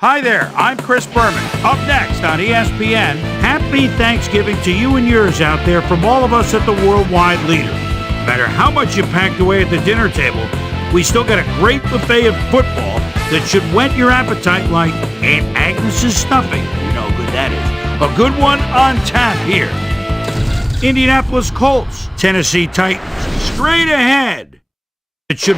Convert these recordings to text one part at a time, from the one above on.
Hi there, I'm Chris Berman. Up next on ESPN, happy Thanksgiving to you and yours out there from all of us at the Worldwide Leader. No matter how much you packed away at the dinner table, we still got a great buffet of football that should whet your appetite like Aunt Agnes's stuffing. You know how good that is. A good one on tap here. Indianapolis Colts, Tennessee Titans, straight ahead. It should.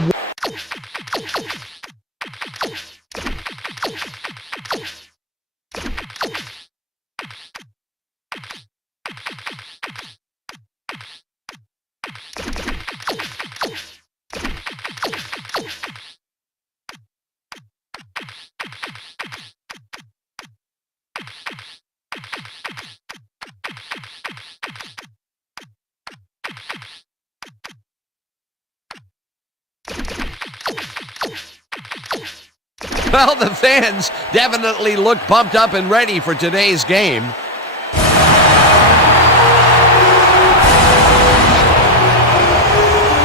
Well, the fans definitely look pumped up and ready for today's game.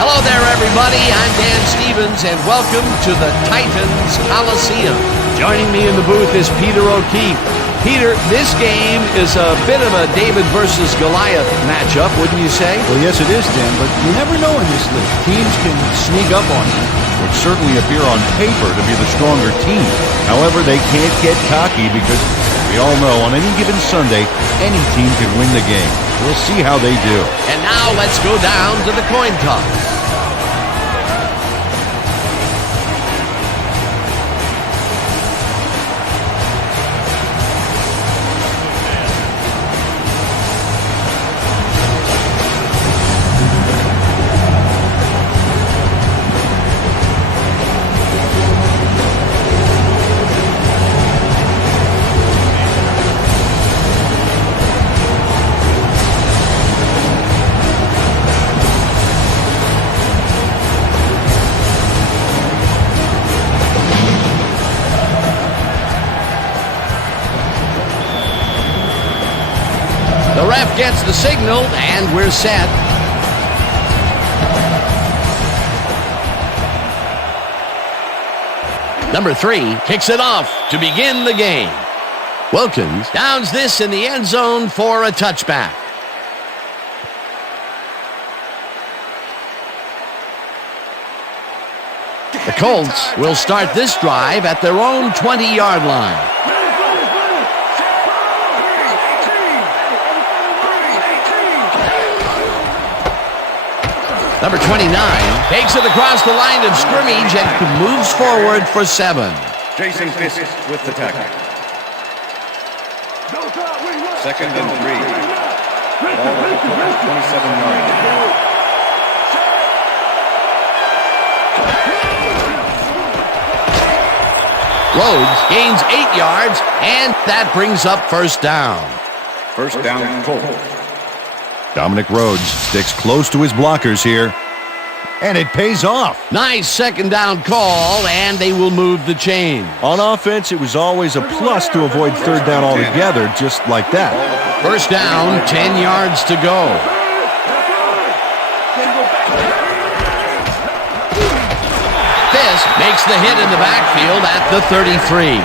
Hello there, everybody. I'm Dan Stevens, and welcome to the Titans Coliseum. Joining me in the booth is Peter O'Keefe. Peter, this game is a bit of a David versus Goliath matchup, wouldn't you say? Well, yes, it is, Dan, but you never know in this league. Teams can sneak up on you, which certainly appear on paper to be the stronger team. However, they can't get cocky because we all know on any given Sunday, any team can win the game. We'll see how they do. And now let's go down to the coin toss. The ref gets the signal, and we're set. Number 3 kicks it off to begin the game. Wilkins downs this in the end zone for a touchback. The Colts will start this drive at their own 20-yard line. Number 29 takes it across the line of scrimmage and moves forward for 7. Jason Fisk with the tackle. 2nd and 3. Ball at the 27 yards. Rhodes gains 8 yards, and that brings up first down. First down, Colts. Dominic Rhodes sticks close to his blockers here, and it pays off. Nice second down call, and they will move the chain. On offense, it was always a plus to avoid third down altogether, just like that. First down, 10 yards to go. Fisk makes the hit in the backfield at the 33.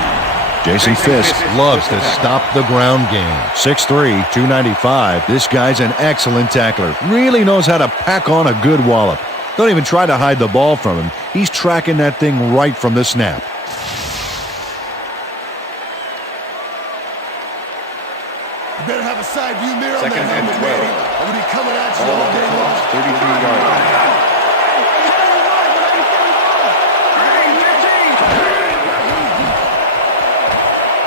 Jason Fisk loves to stop the ground game. 6'3", 295. This guy's an excellent tackler. Really knows how to pack on a good wallop. Don't even try to hide the ball from him. He's tracking that thing right from the snap. You better have a side view mirror on 2nd and 12. I'm going to be coming at you Ball all day long. 33 yards.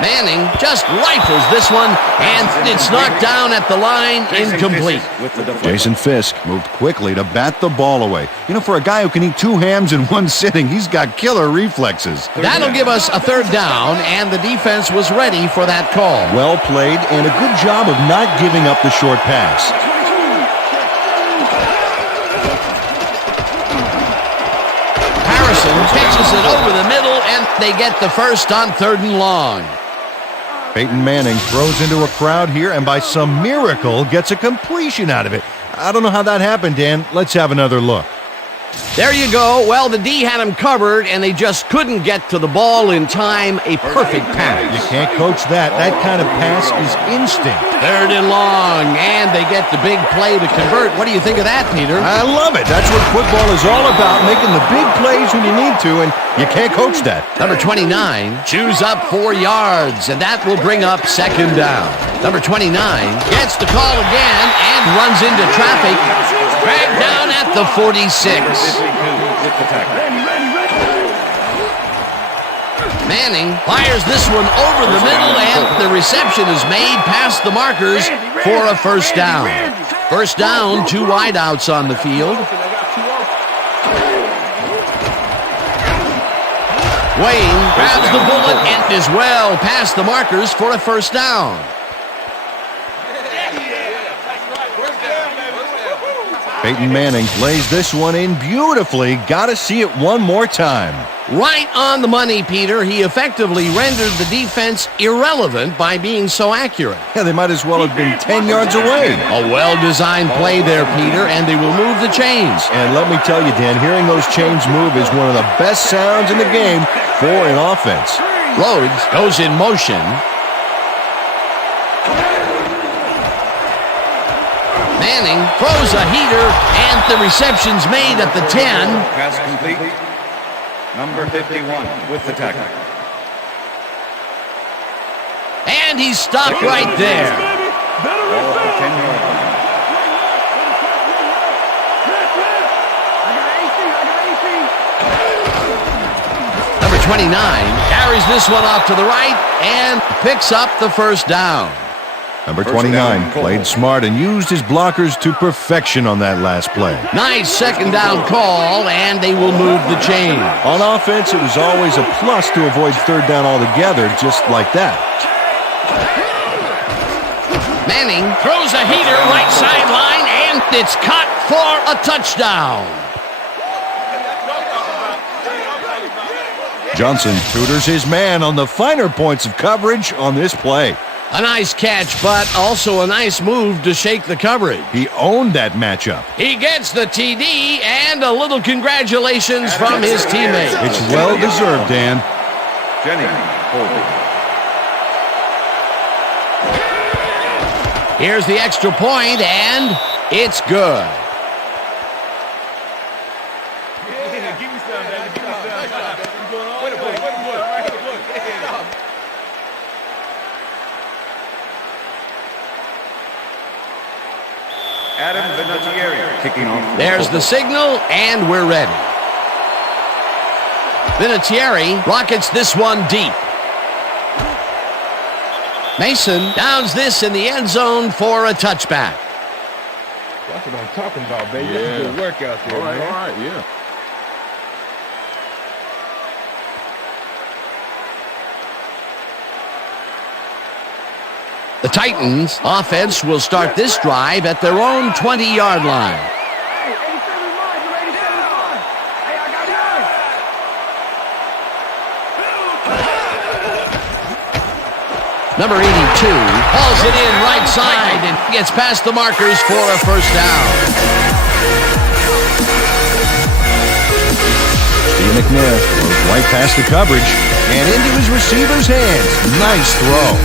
Manning just rifles this one, and it's knocked down at the line, incomplete. Jason Fisk moved quickly to bat the ball away. You know, for a guy who can eat 2 hams in one sitting, he's got killer reflexes. That'll give us a third down, and the defense was ready for that call. Well played, and a good job of not giving up the short pass. Harrison pitches it over the middle, and they get the first on 3rd and long. Peyton Manning throws into a crowd here and by some miracle gets a completion out of it. I don't know how that happened, Dan. Let's have another look. There you go. Well, the D had him covered, and they just couldn't get to the ball in time. A perfect pass. You can't coach that. That kind of pass is instinct. 3rd and long, and they get the big play to convert. What do you think of that, Peter? I love it. That's what football is all about, making the big plays when you need to, and you can't coach that. Number 29 chews up 4 yards, and that will bring up 2nd down. Number 29 gets the call again and runs into traffic. Dragged down at the 46. Manning fires this one over the middle, and the reception is made past the markers for a 1st down. 1st down, 2 wideouts on the field. Wayne grabs the bullet and is well past the markers for a 1st down. Peyton Manning lays this one in beautifully. Got to see it one more time. Right on the money, Peter. He effectively rendered the defense irrelevant by being so accurate. Yeah, they might as well have been 10 yards away. A well-designed play there, Peter, and they will move the chains. And let me tell you, Dan, hearing those chains move is one of the best sounds in the game for an offense. Rhodes goes in motion. Manning throws a heater, and the reception's made at the 10. Pass complete. Number 51 with the tackle. And he's stopped right there. Ball at the 10-yard line. Number 29 carries this one off to the right and picks up the 1st down. Number 29 played smart and used his blockers to perfection on that last play. Nice 2nd down call, and they will move the chain. On offense, it was always a plus to avoid 3rd down altogether, just like that. Manning throws a heater right sideline, and it's caught for a touchdown. Johnson tutors his man on the finer points of coverage on this play. A nice catch, but also a nice move to shake the coverage. He owned that matchup. He gets the TD, and a little congratulations from his teammates. It's well-deserved, Dan. Jennings, holding. Here's the extra point, and it's good. Kicking off. There's the signal, and we're ready. Vinatieri rockets this one deep. Mason downs this in the end zone for a touchback. That's what I'm talking about, baby. Yeah. That's good work out there, man. All right, yeah. The Titans offense will start this drive at their own 20-yard line. Number 82 hauls it in right side and gets past the markers for a 1st down. Steve McNair goes right past the coverage and into his receiver's hands. Nice throw.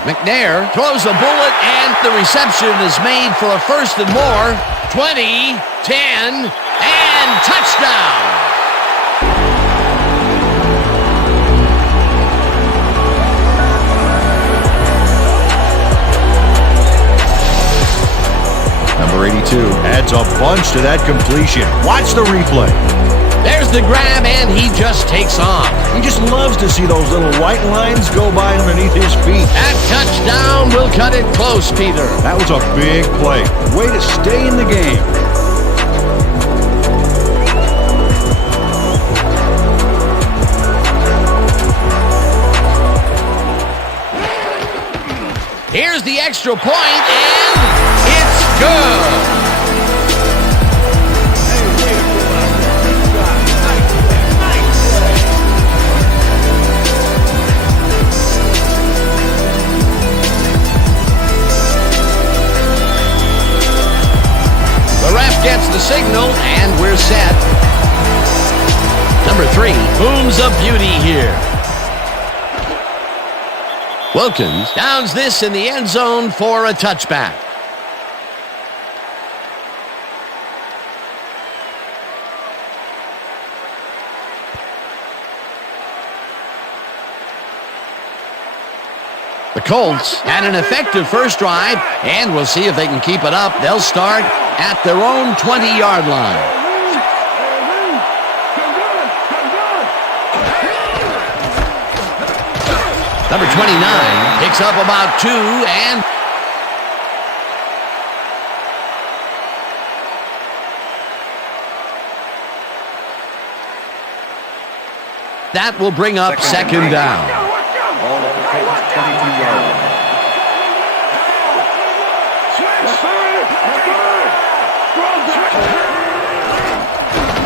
McNair throws a bullet, and the reception is made for a 1st and more. 20, 10, and touchdown! Number 82 adds a bunch to that completion. Watch the replay. There's the grab, and he just takes off. He just loves to see those little white lines go by underneath his feet. That touchdown will cut it close, Peter. That was a big play. Way to stay in the game. Here's the extra point, and it's good. comes a beauty here. Wilkins downs this in the end zone for a touchback. The Colts had an effective first drive, and we'll see if they can keep it up. They'll start at their own 20-yard line. Number 29 picks up about 2, and that will bring up second down. Ball at the Colts 22-yard line.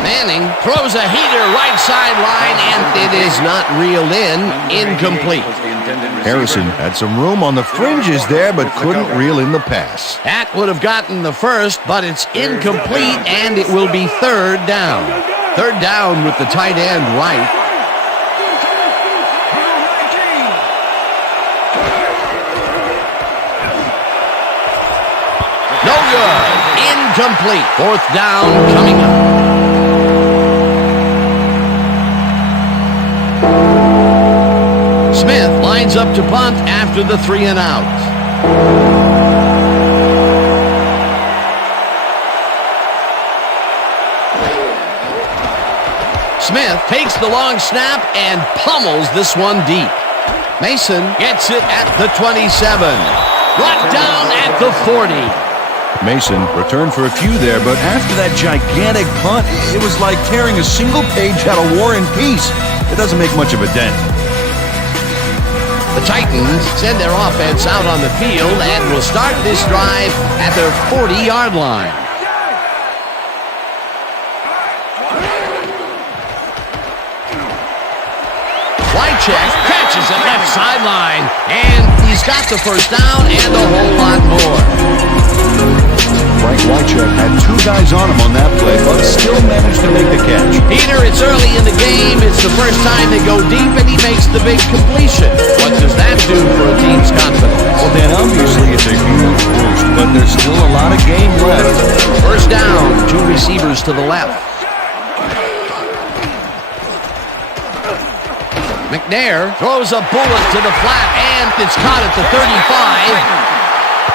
Manning throws a heater right sideline, and it is not reeled in. Incomplete. Harrison had some room on the fringes there, but couldn't reel in the pass. That would have gotten the first, but it's incomplete, and it will be third down. Third down with the tight end right. No good. Incomplete. Fourth down coming up. Smith lines up to punt after the 3 and out. Smith takes the long snap and pummels this one deep. Mason gets it at the 27. Brought down at the 40. Mason returned for a few there, but after that gigantic punt, it was like tearing a single page out of War and Peace. It doesn't make much of a dent. The Titans send their offense out on the field and will start this drive at their 40-yard line. Wycheck catches it left sideline, and he's got the first down and a whole lot more. Frank Wycheck had 2 guys on him on that play, but still managed to make the catch. Peter, it's early in the game. It's the first time they go deep, and he makes the big completion. What does that do for a team's confidence? Well, Dan, obviously it's a huge boost, but there's still a lot of game left. First down, 2 receivers to the left. McNair throws a bullet to the flat, and it's caught at the 35.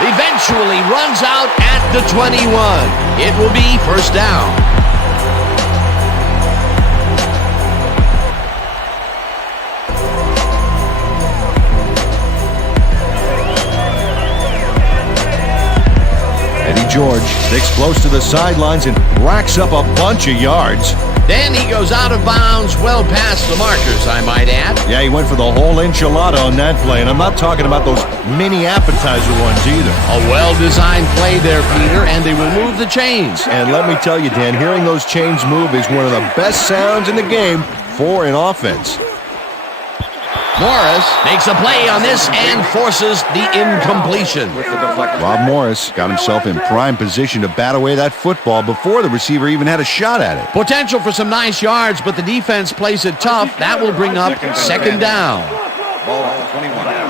Eventually runs out at the 21. It will be first down. Eddie George sticks close to the sidelines and racks up a bunch of yards. Then he goes out of bounds well past the markers, I might add. Yeah, he went for the whole enchilada on that play, and I'm not talking about those mini appetizer ones either. A well-designed play there, Peter, and they will move the chains. And let me tell you, Dan, hearing those chains move is one of the best sounds in the game for an offense. Morris makes a play on this and forces the incompletion. Rob Morris got himself in prime position to bat away that football before the receiver even had a shot at it. Potential for some nice yards, but the defense plays it tough. That will bring up second down. Ball at the 21.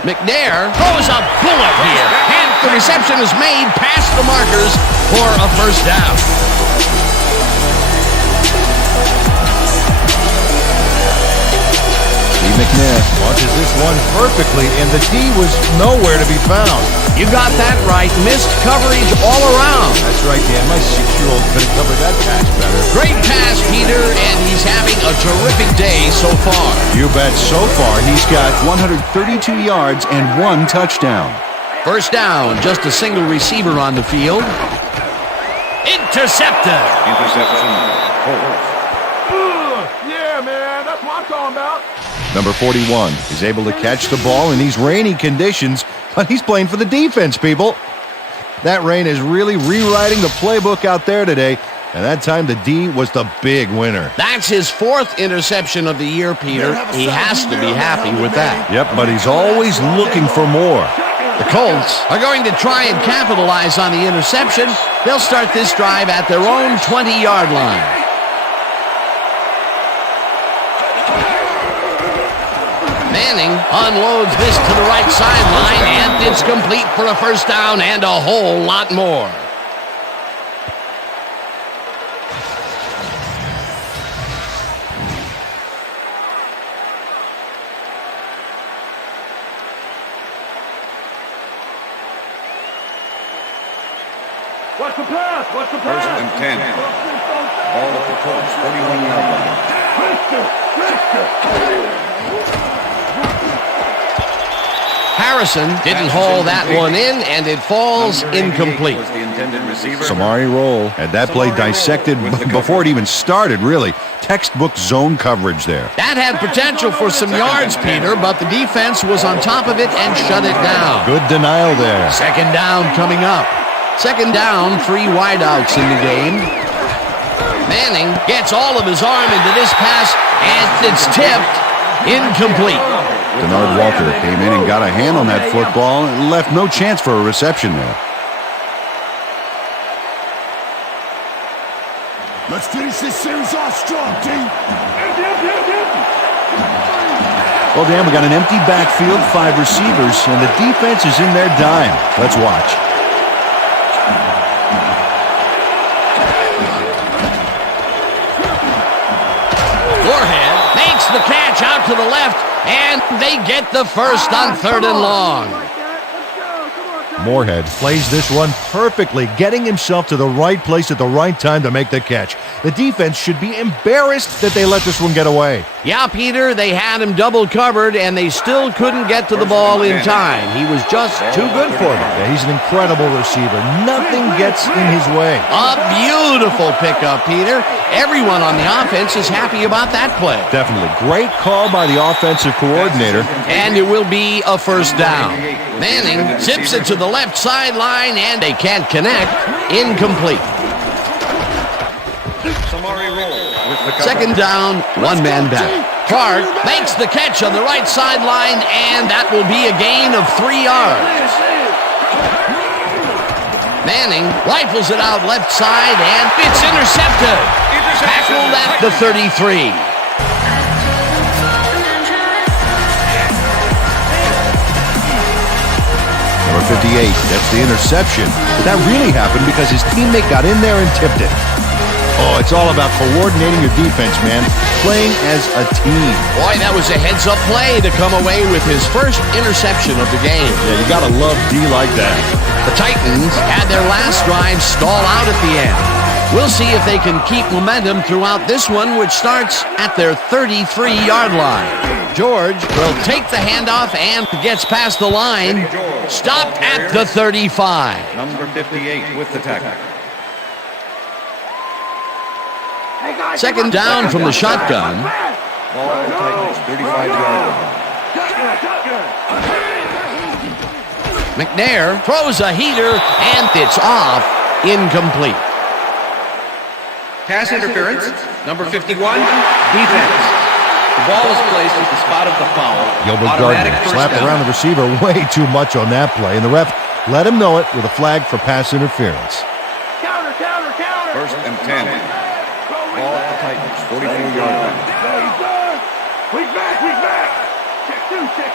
McNair throws a bullet here, and the reception is made past the markers for a first down. Steve McNair launches this one perfectly, and the D was nowhere to be found. You got that right. Missed coverage all around. That's right, Dan. My 6-year-old could have covered that pass better. Great pass, Peter, and he's having a terrific day so far. You bet. So far, he's got 132 yards and 1 touchdown. First down, just a single receiver on the field. Intercepted. Interception. Colts. Yeah, man, that's what I'm talking about. Number 41 is able to catch the ball in these rainy conditions, but he's playing for the defense, people. That rain is really rewriting the playbook out there today, and that time the D was the big winner. That's his 4th interception of the year, Peter. He has to be happy with that. Yep, but he's always looking for more. The Colts are going to try and capitalize on the interception. They'll start this drive at their own 20-yard line. Manning unloads this to the right sideline, and it's complete for a first down and a whole lot more. What's the pass? What's the pass? First and 10. Ball at the Colts, 41-yard line. Harrison didn't haul that one in, and it falls incomplete. Samari roll. Had that play dissected before it even started, really. Textbook zone coverage there. That had potential for some yards, Peter, but the defense was on top of it and shut it down. Good denial there. Second down coming up. Second down, 3 wideouts in the game. Manning gets all of his arm into this pass, and it's tipped incomplete. Denard Walter came in and got a hand on that football and left no chance for a reception there. Let's finish this series off strong, team. Well, Dan, we got an empty backfield, 5 receivers, and the defense is in their dime. Let's watch. Moorhead makes the catch out to the left, and they get the first on 3rd and long. Moorhead plays this one perfectly, getting himself to the right place at the right time to make the catch. The defense should be embarrassed that they let this one get away. Yeah, Peter, they had him double covered, and they still couldn't get to the ball in time. He was just too good for them. Yeah, he's an incredible receiver. Nothing gets in his way. A beautiful pickup, Peter. Everyone on the offense is happy about that play. Definitely. Great call by the offensive coordinator. And it will be a first down. Manning zips it to the left sideline, and they can't connect. Incomplete. Second down, 1 man back. Clark makes the catch on the right sideline, and that will be a gain of 3 yards. Manning rifles it out left side, and it's intercepted. Tackled at the 33. Number 58 gets the interception. But that really happened because his teammate got in there and tipped it. Oh, it's all about coordinating your defense, man. Playing as a team. Boy, that was a heads-up play to come away with his first interception of the game. Yeah, you gotta love D like that. The Titans had their last drive stall out at the end. We'll see if they can keep momentum throughout this one, which starts at their 33-yard line. George will take the handoff and gets past the line. Stopped at the 35. Number 58 with the tackle. Second down from the shotgun. Ball at the Titans, 35-yard line. McNair throws a heater, and it's off. Incomplete. Pass interference, number 51, defense. The ball is placed at the spot of the foul. Gilbert Gardner slapped around the receiver way too much on that play, and the ref let him know it with a flag for pass interference. Counter. First and 10. Ball at the Titans, 44-yard line. Weak back. Check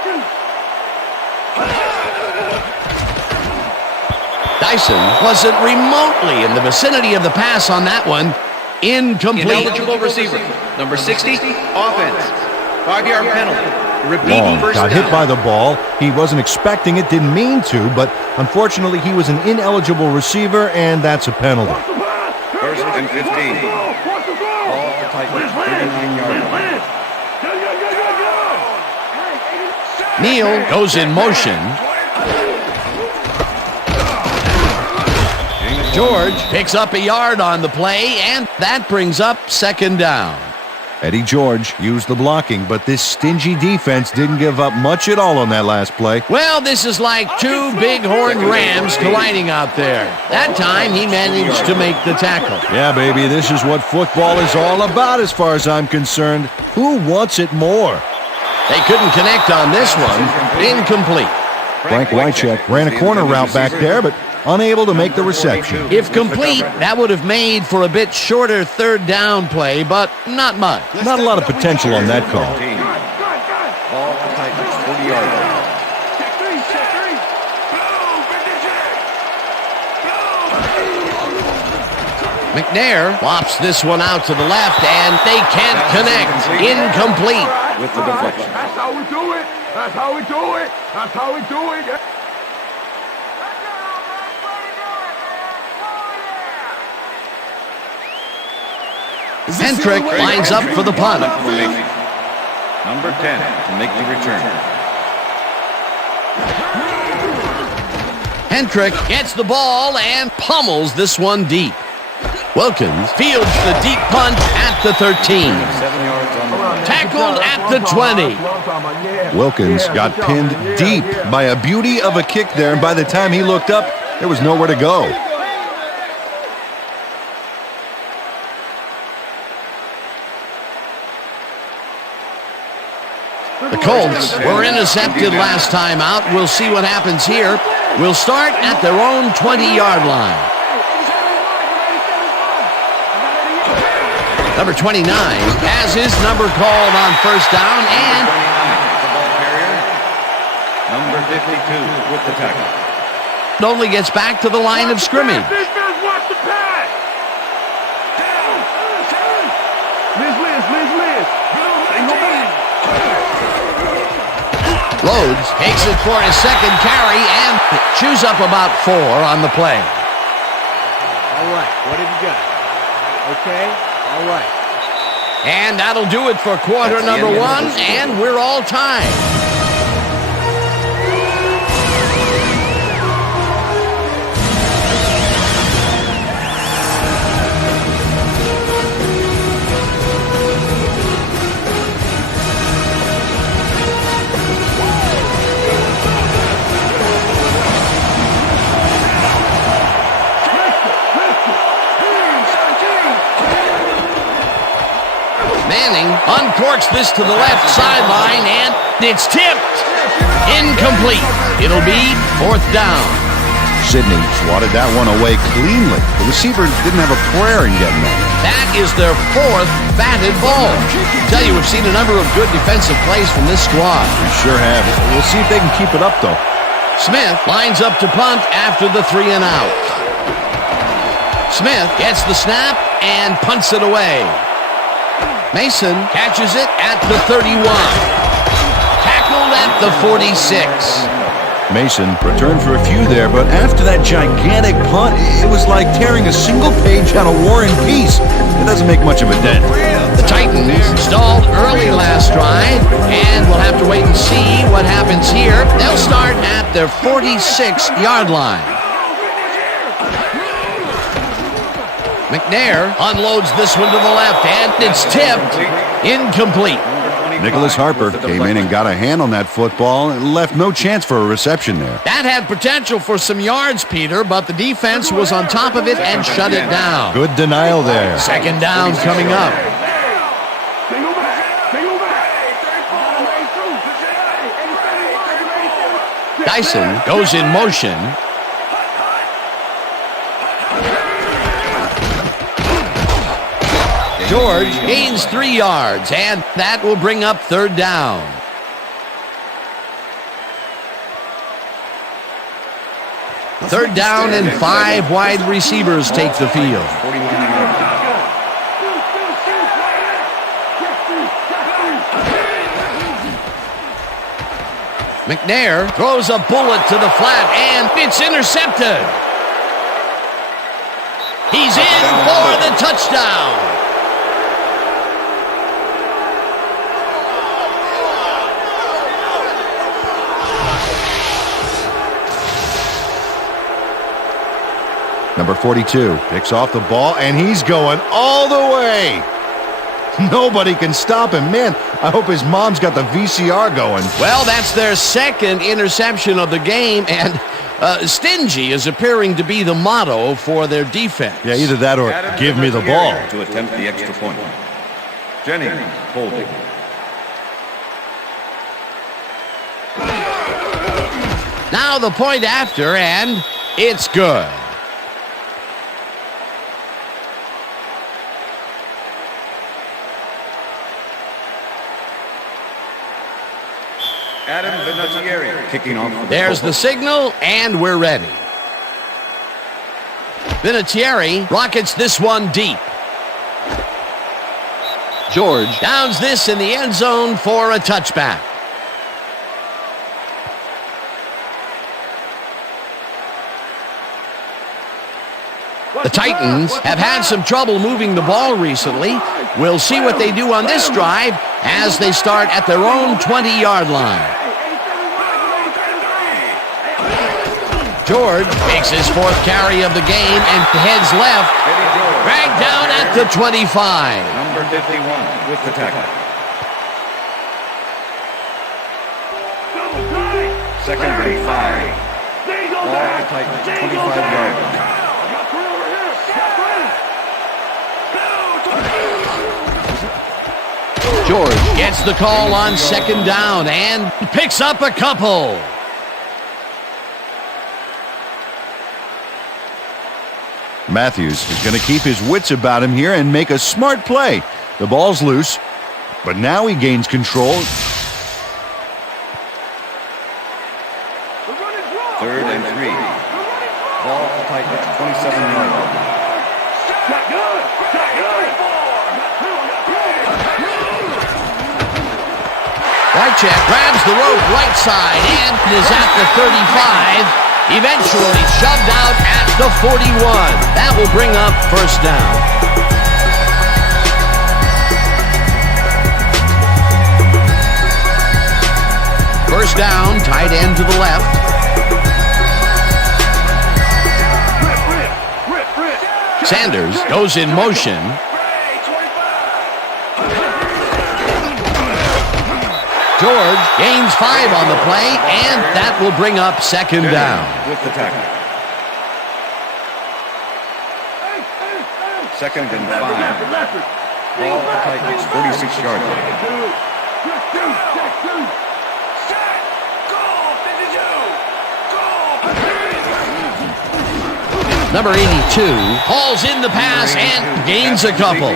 two. Dyson wasn't remotely in the vicinity of the pass on that one. Incomplete. Ineligible receiver, number 60, offense. 5-yard penalty. Repeat Long first got down. hit by the ball. He wasn't expecting it, didn't mean to, but unfortunately he was an ineligible receiver, and that's a penalty. First and 15. Ball at the Titans, 39-yard line. Neal goes in motion. George picks up a yard on the play, and that brings up second down. Eddie George used the blocking, but this stingy defense didn't give up much at all on that last play. Well, this is like 2 big-horned rams colliding out there. That time, he managed to make the tackle. Yeah, baby, this is what football is all about as far as I'm concerned. Who wants it more? They couldn't connect on this one. Incomplete. Frank Wycheck ran a corner route back there, but unable to make the reception. If complete, that would have made for a bit shorter third down play, but not much. Not a lot of potential on that call. Ball at the Titans 40-yard line. McNair flops this one out to the left, and they can't connect. Incomplete. With the deflection. That's how we do it. That's how we do it. That's how we do it. Hendrick lines up for the punt. Number 10 to make the return. Hendrick gets the ball and pummels this one deep. Wilkins fields the deep punt at the 13. 7 yards on the play. Tackled at the 20. Wilkins got pinned deep by a beauty of a kick there, and by the time he looked up, there was nowhere to go. The Colts were intercepted last time out. We'll see what happens here. We'll start at their own 20-yard line. Number 29 has his number called on first down, and The ball carrier. Number 52 with the tackle. only gets back to the line of scrimmage. Defense, watch the pass. Liz. Rhodes takes it for his second carry and chews up about 4 on the play. All right, what have you got? Okay, all right. And that'll do it for quarter number 1, and we're all tied. Manning uncorks this to the left sideline, and it's tipped. Incomplete. It'll be 4th down. Sidney swatted that one away cleanly. The receiver didn't have a prayer in getting that. That is their 4th batted ball. Tell you, we've seen a number of good defensive plays from this squad. We sure have. We'll see if they can keep it up, though. Smith lines up to punt after the 3 and out. Smith gets the snap and punts it away. Mason catches it at the 31. Tackled at the 46. Mason returned for a few there, but after that gigantic punt, it was like tearing a single page out of War and Peace. It doesn't make much of a dent. The Titans stalled early last drive, and we'll have to wait and see what happens here. They'll start at their 46-yard line. McNair unloads this one to the left, and it's tipped. Incomplete. Nicholas Harper came in and got a hand on that football and left no chance for a reception there. That had potential for some yards, Peter, but the defense was on top of it and shut it down. Good denial there. 2nd down coming up. Dyson goes in motion. George gains 3 yards, and that will bring up 3rd down. Third down, and 5 wide receivers take the field. 41 yards. McNair throws a bullet to the flat, and it's intercepted. He's in for the touchdown. Number 42 picks off the ball, and he's going all the way. Nobody can stop him. Man, I hope his mom's got the VCR going. Well, that's their 2nd interception of the game, and stingy is appearing to be the motto for their defense. Yeah, either that or give me the ball. To attempt the extra point. Jennings holding. Now the point after, and it's good. Adam Vinatieri kicking off. There's the signal, and we're ready. Vinatieri rockets this one deep. George. Downs this in the end zone for a touchback. The Titans have had some trouble moving the ball recently. We'll see what they do on this drive as they start at their own 20-yard line. George makes his fourth carry of the game and heads left. Dragged down at the 25. Number 51 with the tackle. Second and 5. Ball at Titans, 25-yard line. George gets the call on second down and picks up a couple. Matthews is going to keep his wits about him here and make a smart play. The ball's loose, but now he gains control. Third and 3. Ball at Titans, 27-yard line. Wycheck grabs the rope right side and is at the 35. Eventually shoved out at the 41. That will bring up first down. First down, tight end to the left. Sanders goes in motion. George gains 5 on the play, and that will bring up second down. With the tackle. Second and 5. Ball at Titans, 46-yard line. Number 82 hauls in the pass and gains a couple.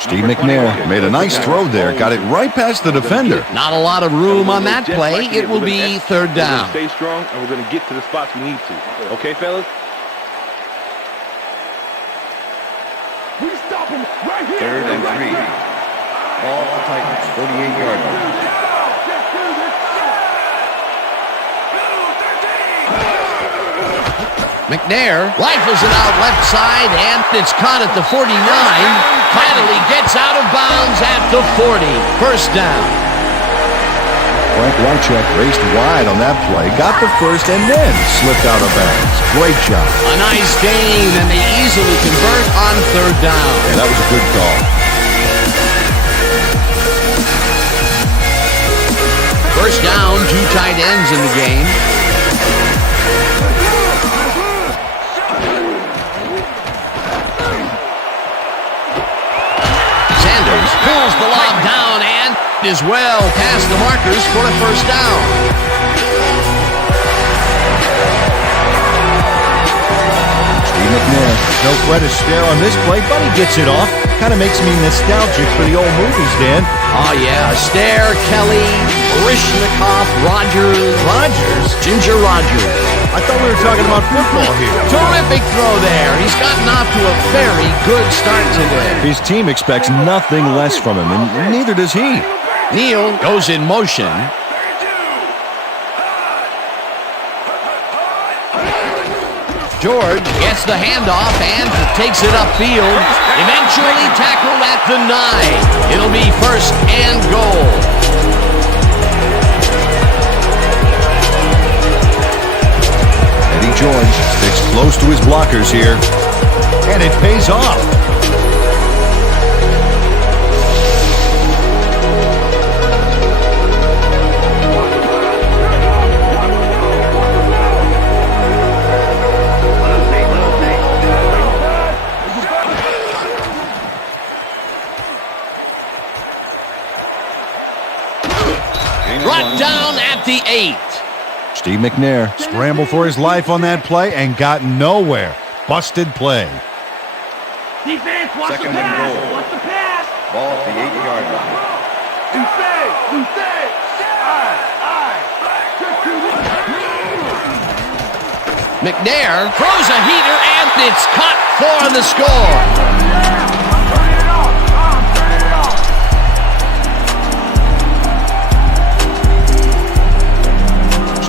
Steve McNair made a nice throw there, got it right past the defender. Not a lot of room on that play. It will be third down. Stay strong, and we're going to get to the spots we need to. Okay, fellas? We stop him right here. Third and 3. Ball at Titans, 48-yard line. McNair rifles it out left side, and it's caught at the 49. Finally gets out of bounds at the 40. First down. Frank Wycheck raced wide on that play, got the first, and then slipped out of bounds. Great job. A nice gain, and they easily convert on third down. Yeah, that was a good call. First down, 2 tight ends in the game. Pulls the lob down and is well past the markers for a first down. Steve McNair, no credit stare on this play, but he gets it off. Kind of makes me nostalgic for the old movies, Dan. Oh, yeah. Astaire, Kelly, Baryshnikov, Rogers, Ginger Rogers. I thought we were talking about football here. Terrific throw there. He's gotten off to a very good start today. His team expects nothing less from him, and neither does he. Neal goes in motion. George gets the handoff and takes it upfield. Eventually tackled at the 9. It'll be first and goal. Eddie George sticks close to his blockers here, and it pays off. Brought down at the 8. Steve McNair scrambled for his life on that play and got nowhere. Busted play. Defense, watch Second the and pass. goal. Watch the pass. Ball at the 8-yard line. McNair throws a heater, and it's caught for the score.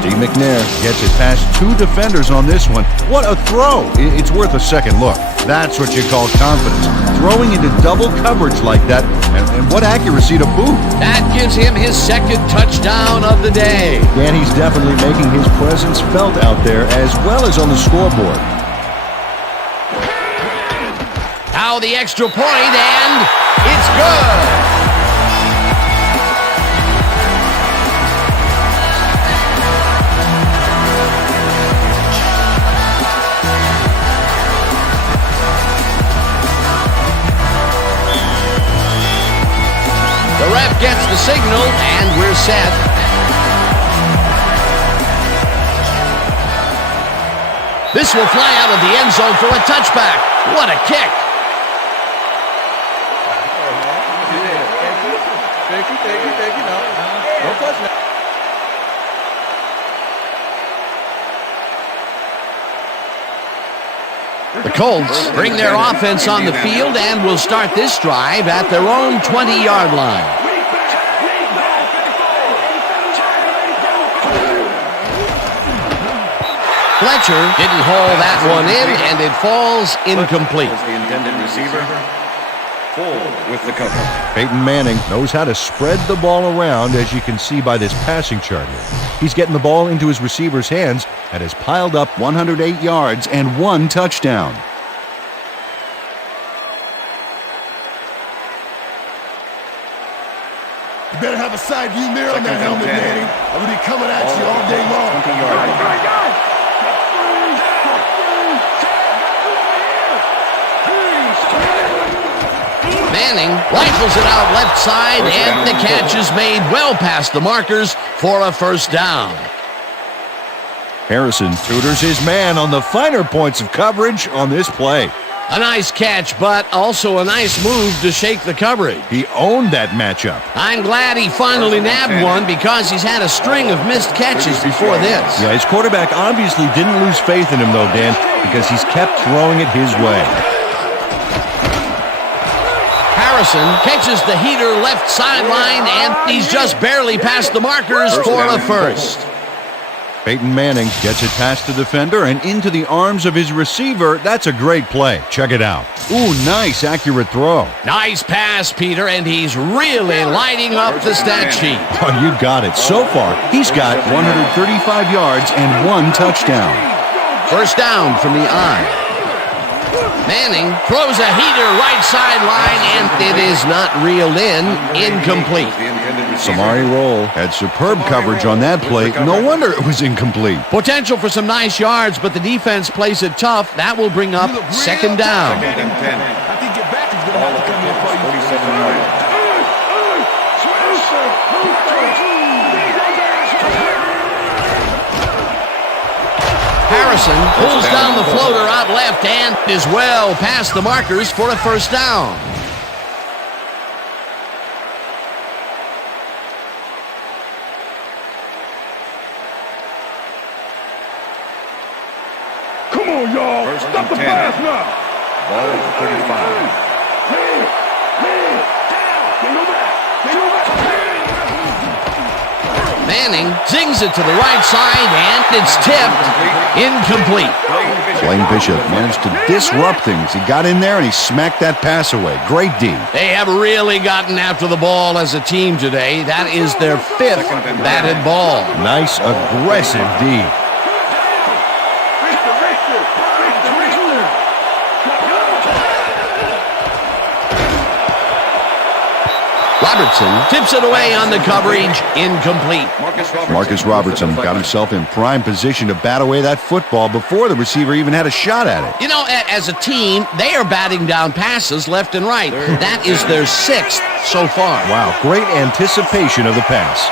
Steve McNair gets it past two defenders on this one. What a throw. It's worth a second look. That's what you call confidence. Throwing into double coverage like that, and what accuracy to boot. That gives him his second touchdown of the day. And he's definitely making his presence felt out there as well as on the scoreboard. Now the extra point, and it's good. The ref gets the signal, and we're set. This will fly out of the end zone for a touchback. What a kick. Thank you. No touchdown. The Colts bring their offense on the field and will start this drive at their own 20-yard line. Fletcher didn't haul that one in, and it falls incomplete. Was the intended receiver. Full with the cover. Peyton Manning knows how to spread the ball around, as you can see by this passing chart here. He's getting the ball into his receiver's hands and has piled up 108 yards and 1 touchdown. You better have a side view mirror on that helmet, Manning. I'm going to be coming at you all day long. 20-yard line. Manning rifles it out left side, and the catch is made well past the markers for a first down. Harrison tutors his man on the finer points of coverage on this play. A nice catch, but also a nice move to shake the coverage. He owned that matchup. I'm glad he finally nabbed one because he's had a string of missed catches before this. Yeah, his quarterback obviously didn't lose faith in him, though, Dan, because he's kept throwing it his way. Harrison catches the heater left sideline, and he's just barely past the markers for a first. Peyton Manning gets it past the defender and into the arms of his receiver. That's a great play. Check it out. Ooh, nice, accurate throw. Nice pass, Peter, and he's really lighting up the stat sheet. Oh, you got it. So far, he's got 135 yards and 1 touchdown. First down from the eye. Manning throws a heater right sideline, and it is not reeled in. Incomplete. Samari Rolle had superb coverage on that play. No wonder it was incomplete. Potential for some nice yards, but the defense plays it tough. That will bring up second down. Second and 10. I think your back is going to have to come here for you. 47 yards. Harrison pulls down the floater out left and is well past the markers for a first down. Come on, y'all. First Stop the and 10. pass now. Ball at the 35. Manning zings it to the right side, and it's tipped. Incomplete. Blaine Bishop managed to disrupt things. He got in there and he smacked that pass away. Great D. They have really gotten after the ball as a team today. That is their 5th batted ball. Nice, aggressive D. Robertson tips it away on the coverage. Incomplete. Marcus Robertson got himself in prime position to bat away that football before the receiver even had a shot at it. You know, as a team, they are batting down passes left and right. That is their 6th so far. Wow, great anticipation of the pass.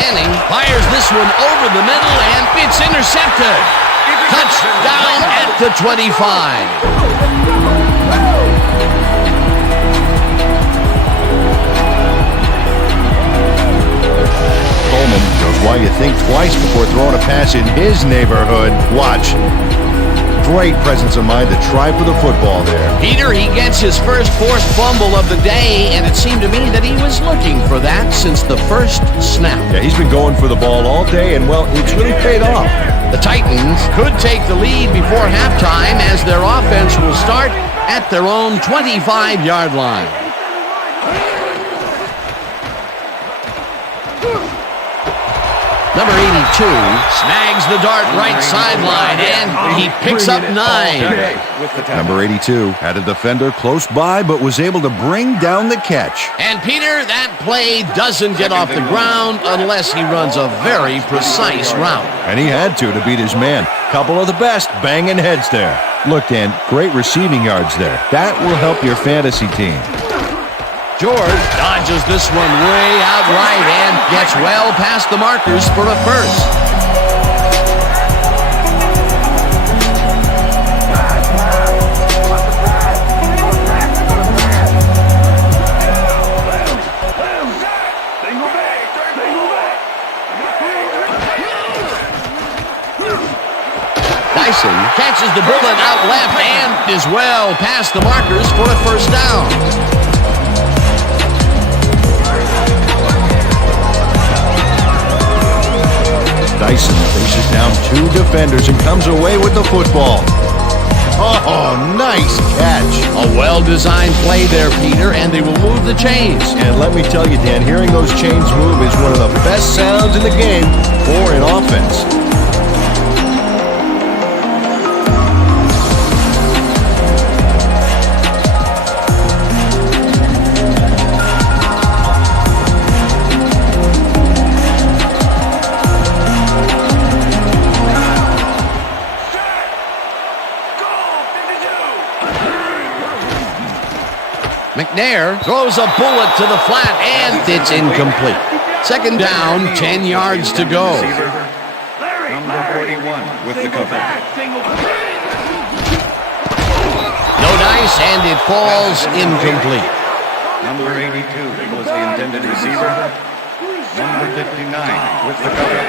Manning fires this one over the middle, and it's intercepted. Touchdown at the 25. Coleman shows why you think twice before throwing a pass in his neighborhood. Watch. Great presence of mind to try for the football there. Peter, he gets his first forced fumble of the day, and it seemed to me that he was looking for that since the first snap. Yeah, he's been going for the ball all day, and, well, it's really paid off. The Titans could take the lead before halftime as their offense will start at their own 25-yard line. Number 82 snags the dart right sideline, and he picks up 9. Number 82 had a defender close by, but was able to bring down the catch. And Peter, that play doesn't get off the ground unless he runs a very precise route. And he had to beat his man. Couple of the best banging heads there. Look, Dan, great receiving yards there. That will help your fantasy team. George dodges this one way out right and gets well past the markers for a first. Dyson catches the bullet out left and is well past the markers for a first down. Dyson faces down 2 defenders and comes away with the football. Oh, nice catch. A well-designed play there, Peter, and they will move the chains. And let me tell you, Dan, hearing those chains move is one of the best sounds in the game for an offense. McNair throws a bullet to the flat, and it's incomplete. Second down, 10 yards to go. Number 41 with the cover. No dice, and it falls incomplete. Number 82 was the intended receiver. Number 59 with the cover.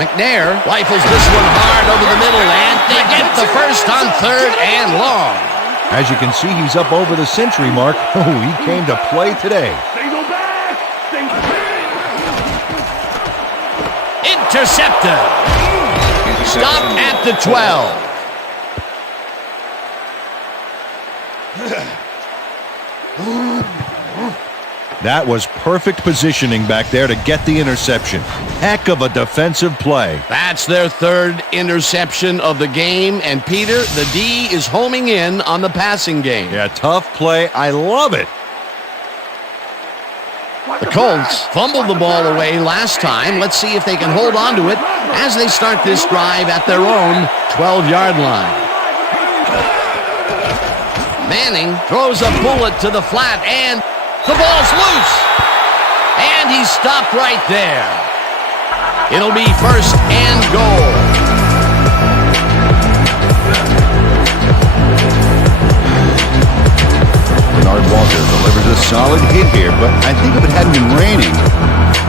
McNair rifles this one hard over the middle, and they get the first on 3rd and long. As you can see, he's up over the century mark. Oh, he came to play today. Intercepted. Stopped at the 12. That was perfect positioning back there to get the interception. Heck of a defensive play. That's their 3rd interception of the game, and Peter, the D is homing in on the passing game. Yeah, tough play. I love it. The Colts fumbled the ball away last time. Let's see if they can hold on to it as they start this drive at their own 12-yard line. Manning throws a bullet to the flat, and the ball's loose. And he's stopped right there. It'll be 1st and goal. Bernard Walker delivers a solid hit here, but I think if it hadn't been raining,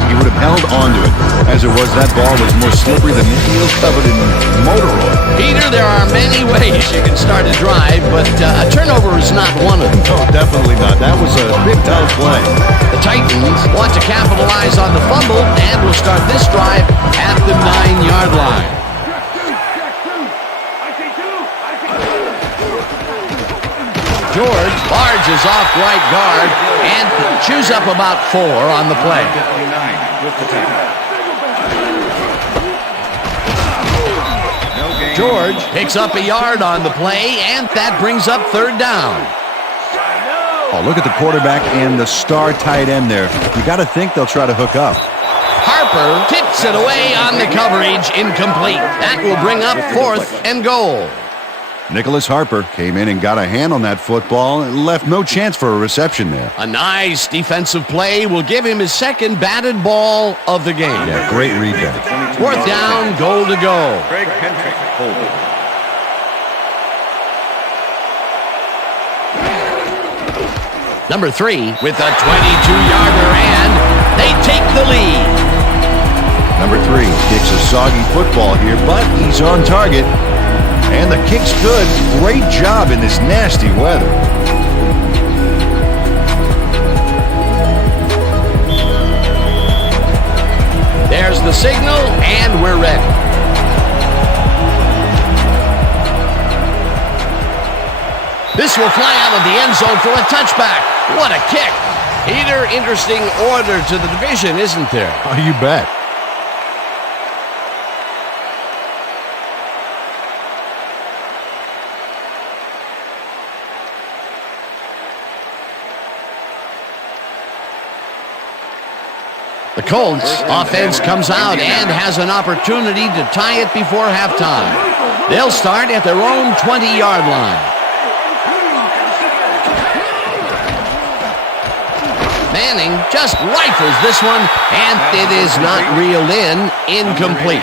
he would have held onto it. As it was, that ball was more slippery than the heel covered in motor oil. Peter, there are many ways you can start a drive, but a turnover is not one of them. No, definitely not. That was a big-time play. The Titans want to capitalize on the fumble and will start this drive at the 9-yard line. George barges off right guard and chews up about 4 on the play. 59 with the tackle. George picks up a yard on the play, and that brings up 3rd down. Oh, look at the quarterback and the star tight end there. You got to think they'll try to hook up. Harper tips it away on the coverage, incomplete. That will bring up 4th and goal. Nicholas Harper came in and got a hand on that football and left no chance for a reception there. A nice defensive play will give him his second batted ball of the game. Yeah, great read there. 4th down, goal to go. Craig Kendrick, holding. Number 3 with a 22-yarder, and they take the lead. Number 3 kicks a soggy football here, but he's on target. And the kick's good. Great job in this nasty weather. There's the signal, and we're ready. This will fly out of the end zone for a touchback. What a kick. Peter, interesting order to the division, isn't there? Oh, you bet. The Colts offense comes out and has an opportunity to tie it before halftime. They'll start at their own 20-yard line. Manning just rifles this one, and it is not reeled in. Incomplete.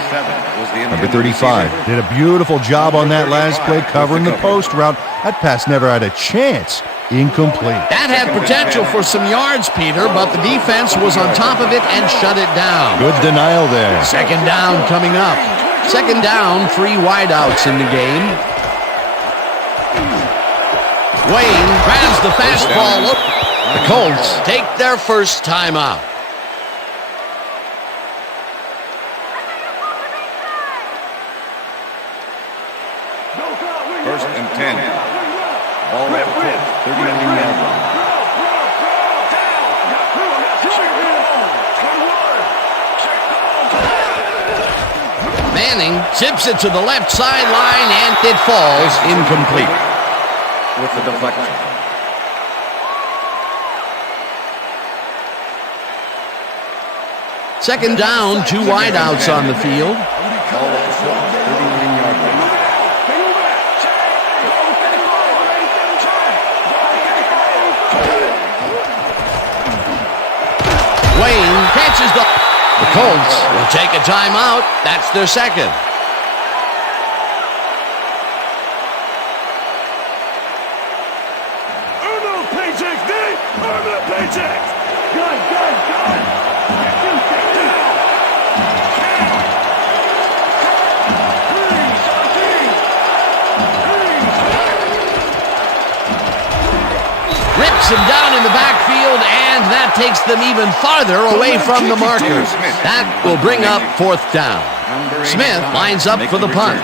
Number 35 did a beautiful job on that last play covering the post route. That pass never had a chance. Incomplete. That had potential for some yards, Peter, but the defense was on top of it and shut it down. Good denial there. 2nd down coming up. 2nd down, 3 wideouts in the game. Wayne grabs the fastball. The Colts take their first timeout. First and 10. Ball at 39-yard line. Manning zips it to the left sideline, and it falls incomplete. With the deflection. Second down, 2 wideouts on the field. Ball at the 39-yard line. Wayne catches the Colts will take a timeout. That's their second. Rips him down in the backfield, and that takes them even farther away from the markers. That will bring up 4th down. Smith lines up for the punt.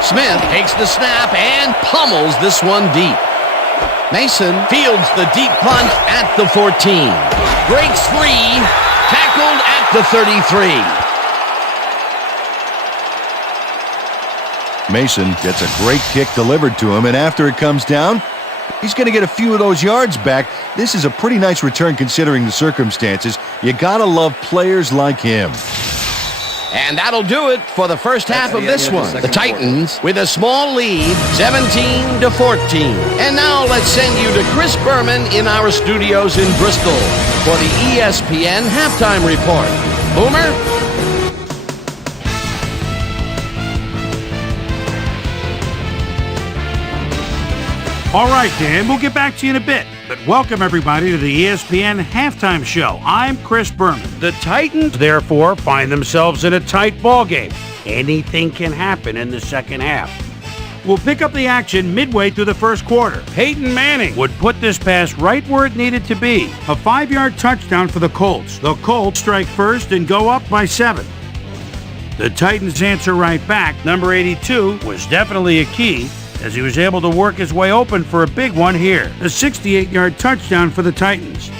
Smith takes the snap and pummels this one deep. Mason fields the deep punt at the 14. Breaks free, tackled at the 33. Mason gets a great kick delivered to him, and after it comes down, he's going to get a few of those yards back. This is a pretty nice return considering the circumstances. You got to love players like him. And that'll do it for the first half of this one. The Titans with a small lead, 17-14. And now let's send you to Chris Berman in our studios in Bristol for the ESPN Halftime Report. Boomer? All right, Dan, we'll get back to you in a bit. But welcome, everybody, to the ESPN Halftime Show. I'm Chris Berman. The Titans, therefore, find themselves in a tight ball game. Anything can happen in the second half. We'll pick up the action midway through the first quarter. Peyton Manning would put this pass right where it needed to be. A 5-yard touchdown for the Colts. The Colts strike first and go up by 7. The Titans answer right back. Number 82 was definitely a key, as he was able to work his way open for a big one here. A 68-yard touchdown for the Titans.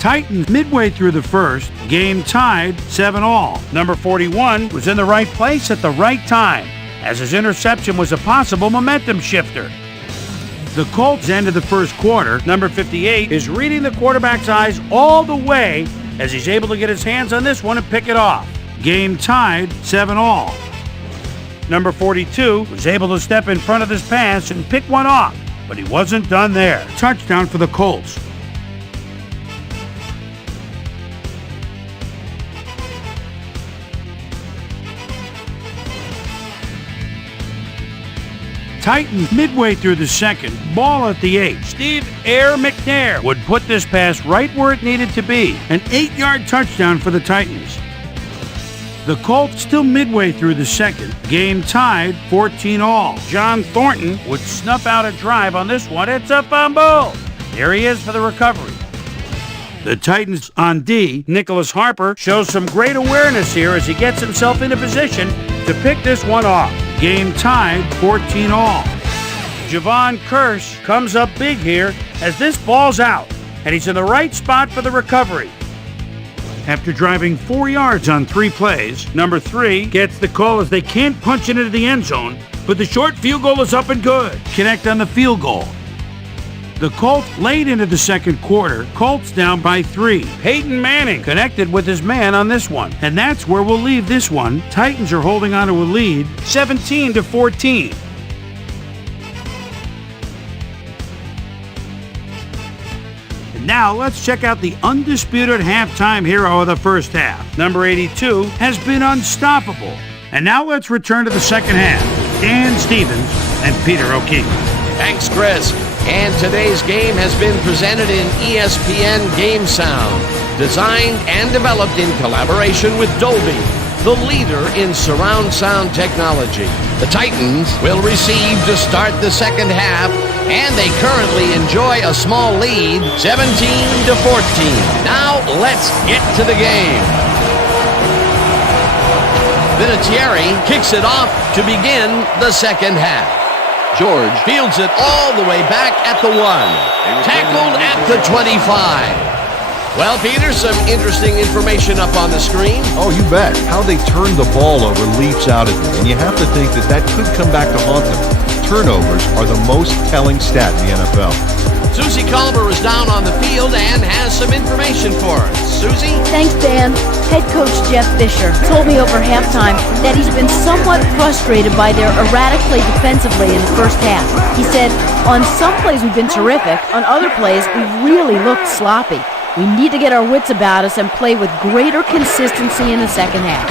Titans midway through the first, game tied 7-all. Number 41 was in the right place at the right time, as his interception was a possible momentum shifter. The Colts ended the first quarter. Number 58 is reading the quarterback's eyes all the way as he's able to get his hands on this one and pick it off. Game tied 7-all. Number 42 was able to step in front of this pass and pick one off, but he wasn't done there. Touchdown for the Colts. Titans midway through the second, ball at the 8. Steve Air McNair would put this pass right where it needed to be. An 8-yard touchdown for the Titans. The Colts still midway through the second, game tied 14-all. John Thornton would snuff out a drive on this one. It's a fumble. There he is for the recovery. The Titans on D, Nicholas Harper, shows some great awareness here as he gets himself into position to pick this one off. Game tied 14-all. Javon Curse comes up big here as this ball's out, and he's in the right spot for the recovery. After driving 4 yards on 3 plays, number 3 gets the call as they can't punch it into the end zone, but the short field goal is up and good. Connect on the field goal. The Colts late into the second quarter, Colts down by 3. Peyton Manning connected with his man on this one, and that's where we'll leave this one. Titans are holding on to a lead, 17-14. And now let's check out the undisputed halftime hero of the first half. Number 82 has been unstoppable. And now let's return to the second half. Dan Stevens and Peter O'Keefe. Thanks, Chris. And today's game has been presented in ESPN Game Sound, designed and developed in collaboration with Dolby, the leader in surround sound technology. The Titans will receive to start the second half, and they currently enjoy a small lead, 17-14. Now let's get to the game. Vinatieri kicks it off to begin the second half. George fields it all the way back at the 1. Tackled at the 25. Well, Peter, some interesting information up on the screen. Oh, you bet. How they turn the ball over leaps out at me, and you have to think that that could come back to haunt them. Turnovers are the most telling stat in the NFL. Susie Culver is down on the field and has some information for us. Susie? Thanks, Dan. Head coach Jeff Fisher told me over halftime that he's been somewhat frustrated by their erratic play defensively in the first half. He said, on some plays we've been terrific, on other plays we've really looked sloppy. We need to get our wits about us and play with greater consistency in the second half.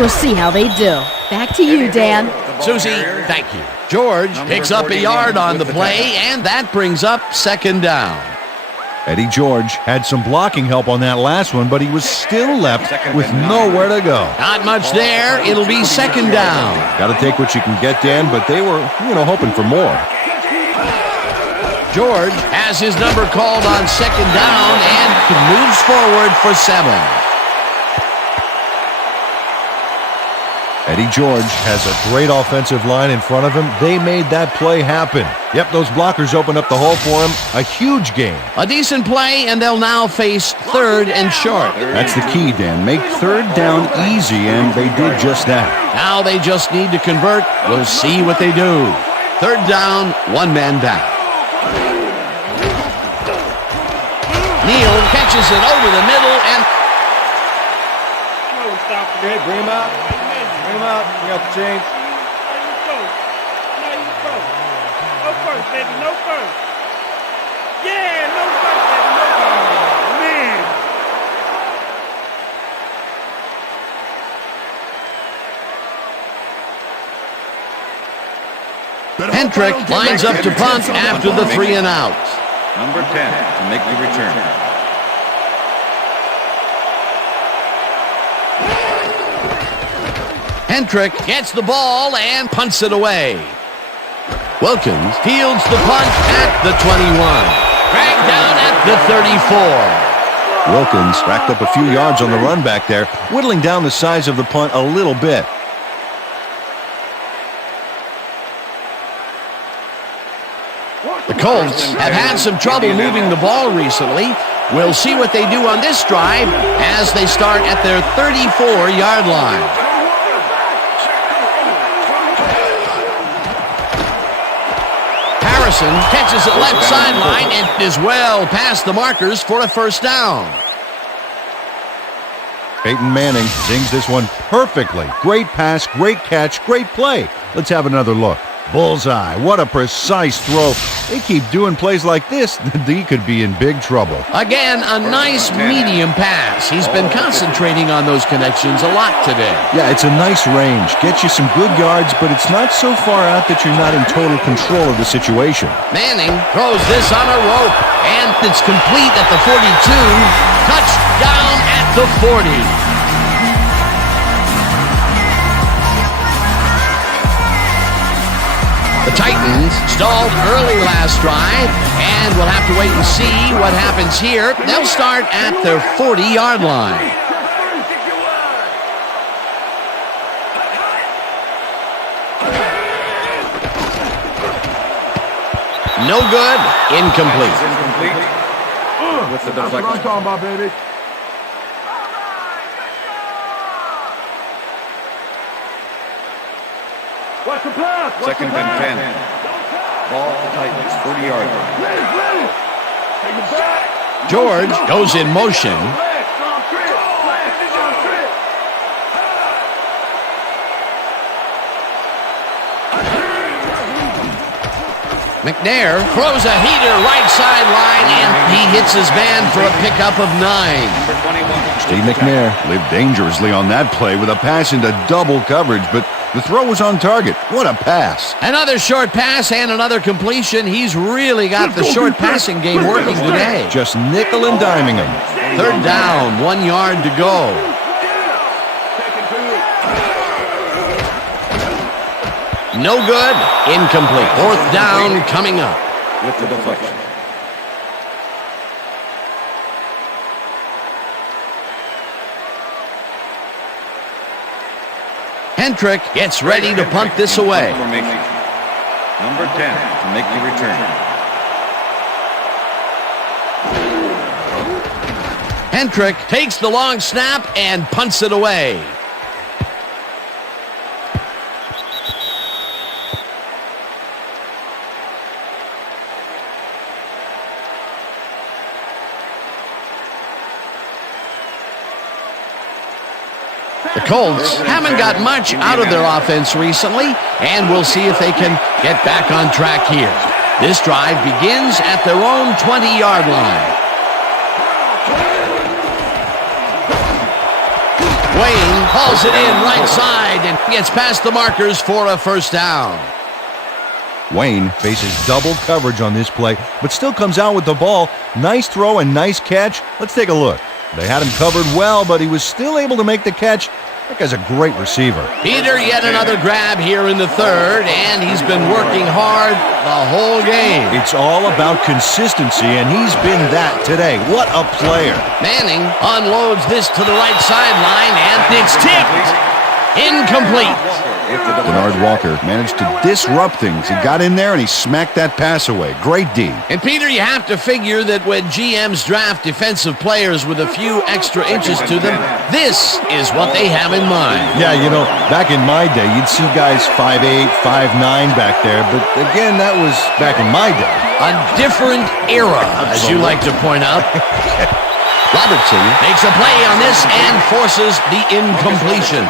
We'll see how they do. Back to you, Dan. Susie, thank you. George picks up a yard on the play, and that brings up second down. Eddie George had some blocking help on that last one, but he was still left with nowhere to go. Not much there. It'll be second down. Got to take what you can get, Dan, but they were, hoping for more. George has his number called on second down and moves forward for 7. Eddie George has a great offensive line in front of him. They made that play happen. Yep, those blockers opened up the hole for him. A huge game. A decent play, and they'll now face third and short. That's the key, Dan. Make third down easy, and they did just that. Now they just need to convert. We'll see what they do. Third down, one man back. Neal catches it over the middle and... Okay, bring him out. Bring him out. We got the chains. No first, baby. No first. Yeah, no first, baby. No first. Man. Hendrick lines up to punt after the 3 and out. Number 10 to make the return. Hendrick gets the ball and punts it away. Wilkins fields the punt at the 21. Dragged down at the 34. Wilkins racked up a few yards on the run back there, whittling down the size of the punt a little bit. The Colts have had some trouble moving the ball recently. We'll see what they do on this drive as they start at their 34-yard line. Harrison catches it left sideline and is well past the markers for a first down. Peyton Manning zings this one perfectly. Great pass, great catch, great play. Let's have another look. Bullseye. What a precise throw. They keep doing plays like this, he could be in big trouble. Again, a nice medium pass. He's been concentrating on those connections a lot today. Yeah, it's a nice range. Gets you some good yards, but it's not so far out that you're not in total control of the situation. Manning throws this on a rope, and it's complete at the 42. Touchdown at the 40. The Titans stalled early last drive, and we'll have to wait and see what happens here. They'll start at their 40-yard line. No good. Incomplete. With the deflection. That's what I'm talking about, baby. Second and 10. Ball to Titans, 40-yard line. George goes in motion. McNair throws a heater right sideline, and he hits his man for a pickup of 9. Steve McNair lived dangerously on that play with a pass into double coverage, but the throw was on target. What a pass. Another short pass and another completion. He's really got the short passing game working today. Just nickel and diming him. Third down, 1 yard to go. No good. Incomplete. Fourth down coming up. With the deflection. Hendrick gets ready to punt this away. Formation. Number 10 to make the return. Hendrick takes the long snap and punts it away. The Colts haven't got much out of their offense recently, and we'll see if they can get back on track here. This drive begins at their own 20-yard line. Wayne hauls it in right side and gets past the markers for a first down. Wayne faces double coverage on this play, but still comes out with the ball. Nice throw and nice catch. Let's take a look. They had him covered well, but he was still able to make the catch. That guy's a great receiver. Peter, yet another grab here in the third, and he's been working hard the whole game. It's all about consistency, and he's been that today. What a player. Manning unloads this to the right sideline, and it's tipped. Incomplete. Bernard Walker managed to disrupt things. He got in there and he smacked that pass away. Great D. And Peter, you have to figure that when GMs draft defensive players with a few extra inches to them, this is what they have in mind. Yeah, you know, back in my day, you'd see guys 5'8", 5'9" back there. But again, that was back in my day. A different era, as you like to point out. Robertson makes a play on this and forces the incompletion.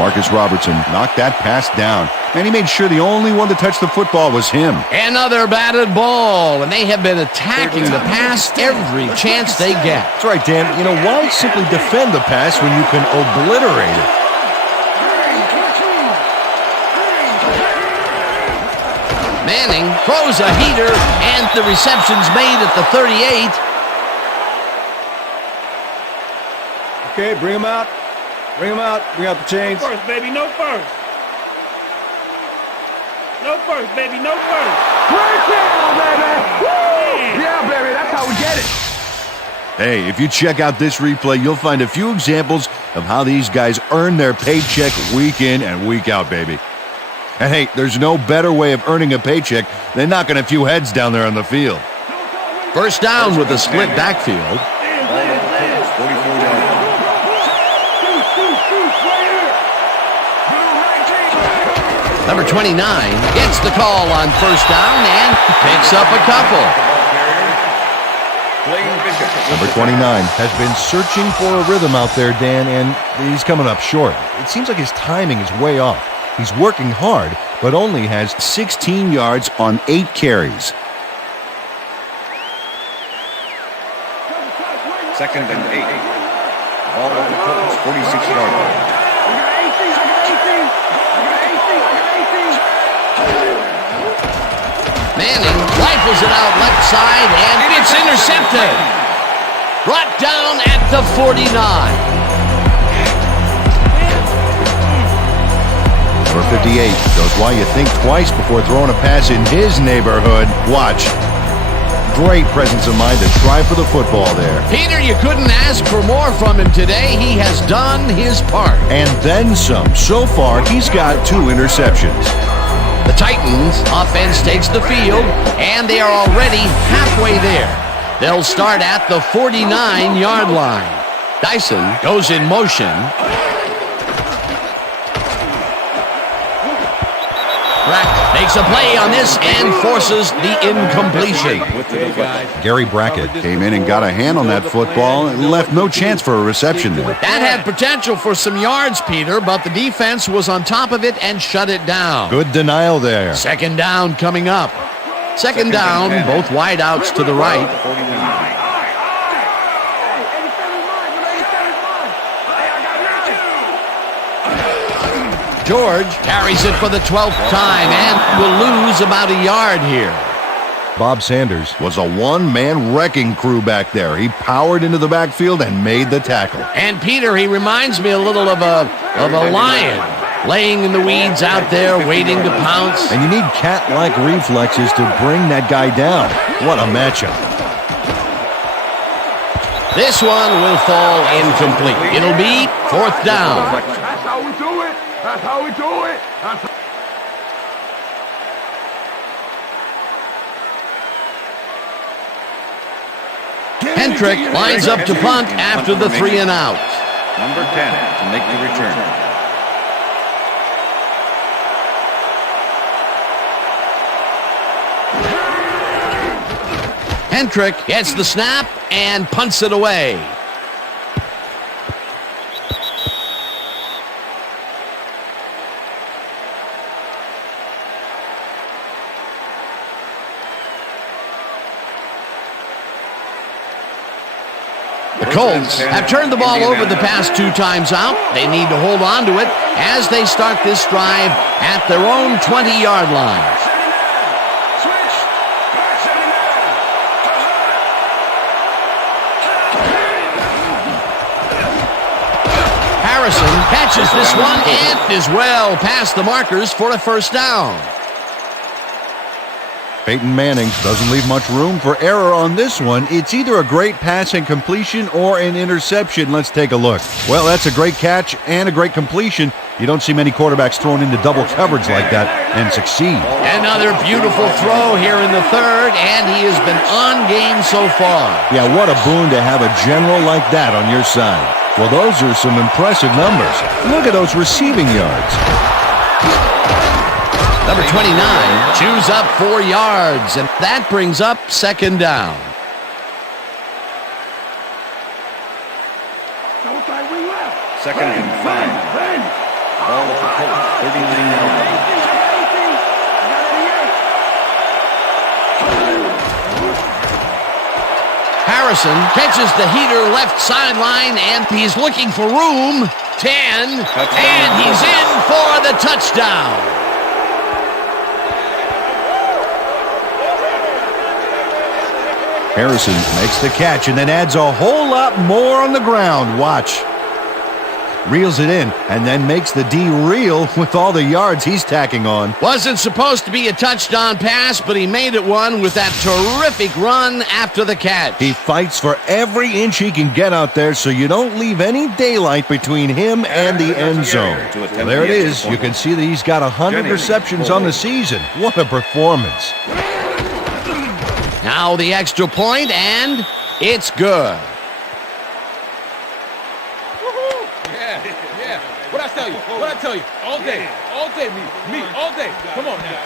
Marcus Robertson knocked that pass down, and he made sure the only one to touch the football was him. Another batted ball, and they have been attacking the pass every chance they get. That's right, Dan. You know, why simply defend the pass when you can obliterate it? Manning throws a heater, and the reception's made at the 38. Okay, bring him out. Bring him out. Bring out the chains. No first, baby. No first. No first, baby. No first. First down, baby. Woo! Yeah, baby. That's how we get it. Hey, if you check out this replay, you'll find a few examples of how these guys earn their paycheck week in and week out, baby. And hey, there's no better way of earning a paycheck than knocking a few heads down there on the field. First down with a split backfield. Number 29 gets the call on first down and picks up a couple. Number 29 has been searching for a rhythm out there, Dan, and he's coming up short. It seems like his timing is way off. He's working hard, but only has 16 yards on 8 carries. Second and 8. Ball at the Colts, 46-yard line. Manning rifles it out left side, and it's intercepted. Brought down at the 49. Number 58 shows why you think twice before throwing a pass in his neighborhood. Watch. Great presence of mind to try for the football there. Peter, you couldn't ask for more from him today. He has done his part. And then some. So far, he's got 2 interceptions. The Titans offense takes the field, and they are already halfway there. They'll start at the 49-yard line. Dyson goes in motion. Brackett makes a play on this and forces the incompletion. Gary Brackett came in and got a hand on that football and left no chance for a reception there. That had potential for some yards, Peter, but the defense was on top of it and shut it down. Good denial there. Second down coming up. Second down, both wideouts to the right. George carries it for the 12th time and will lose about a yard here. Bob Sanders was a one-man wrecking crew back there. He powered into the backfield and made the tackle. And Peter, he reminds me a little of a lion laying in the weeds out there waiting to pounce. And you need cat-like reflexes to bring that guy down. What a matchup. This one will fall incomplete. It'll be 4th down. That's how we do it. That's how we do it. Hendrick lines up to punt after the 3 and out. Number 10 to make the return. Hendrick gets the snap and punts it away. The Colts have turned the ball over the past 2 times out. They need to hold on to it as they start this drive at their own 20-yard line. Harrison catches this one and is well past the markers for a first down. Peyton Manning doesn't leave much room for error on this one. It's either a great pass and completion or an interception. Let's take a look. Well, that's a great catch and a great completion. You don't see many quarterbacks thrown into double coverage like that and succeed. Another beautiful throw here in the 3rd, and he has been on game so far. Yeah, what a boon to have a general like that on your side. Well, those are some impressive numbers. Look at those receiving yards. Number 29 chews up 4 yards, and that brings up 2nd down. Second and 5. Ball at the Colts, 39-yard line. Harrison catches the heater left sideline, and he's looking for room. 10, and he's in for the touchdown. Harrison makes the catch and then adds a whole lot more on the ground. Watch. reels it in, and then makes the D reel with all the yards he's tacking on. Wasn't supposed to be a touchdown pass, but he made it one with that terrific run after the catch. He fights for every inch he can get out there so you don't leave any daylight between him and the end zone. Well, there it is. You can see that he's got 100 receptions on the season. What a performance. Now the extra point, and it's good. Yeah. What I tell you? All day, me, all day. Come on now.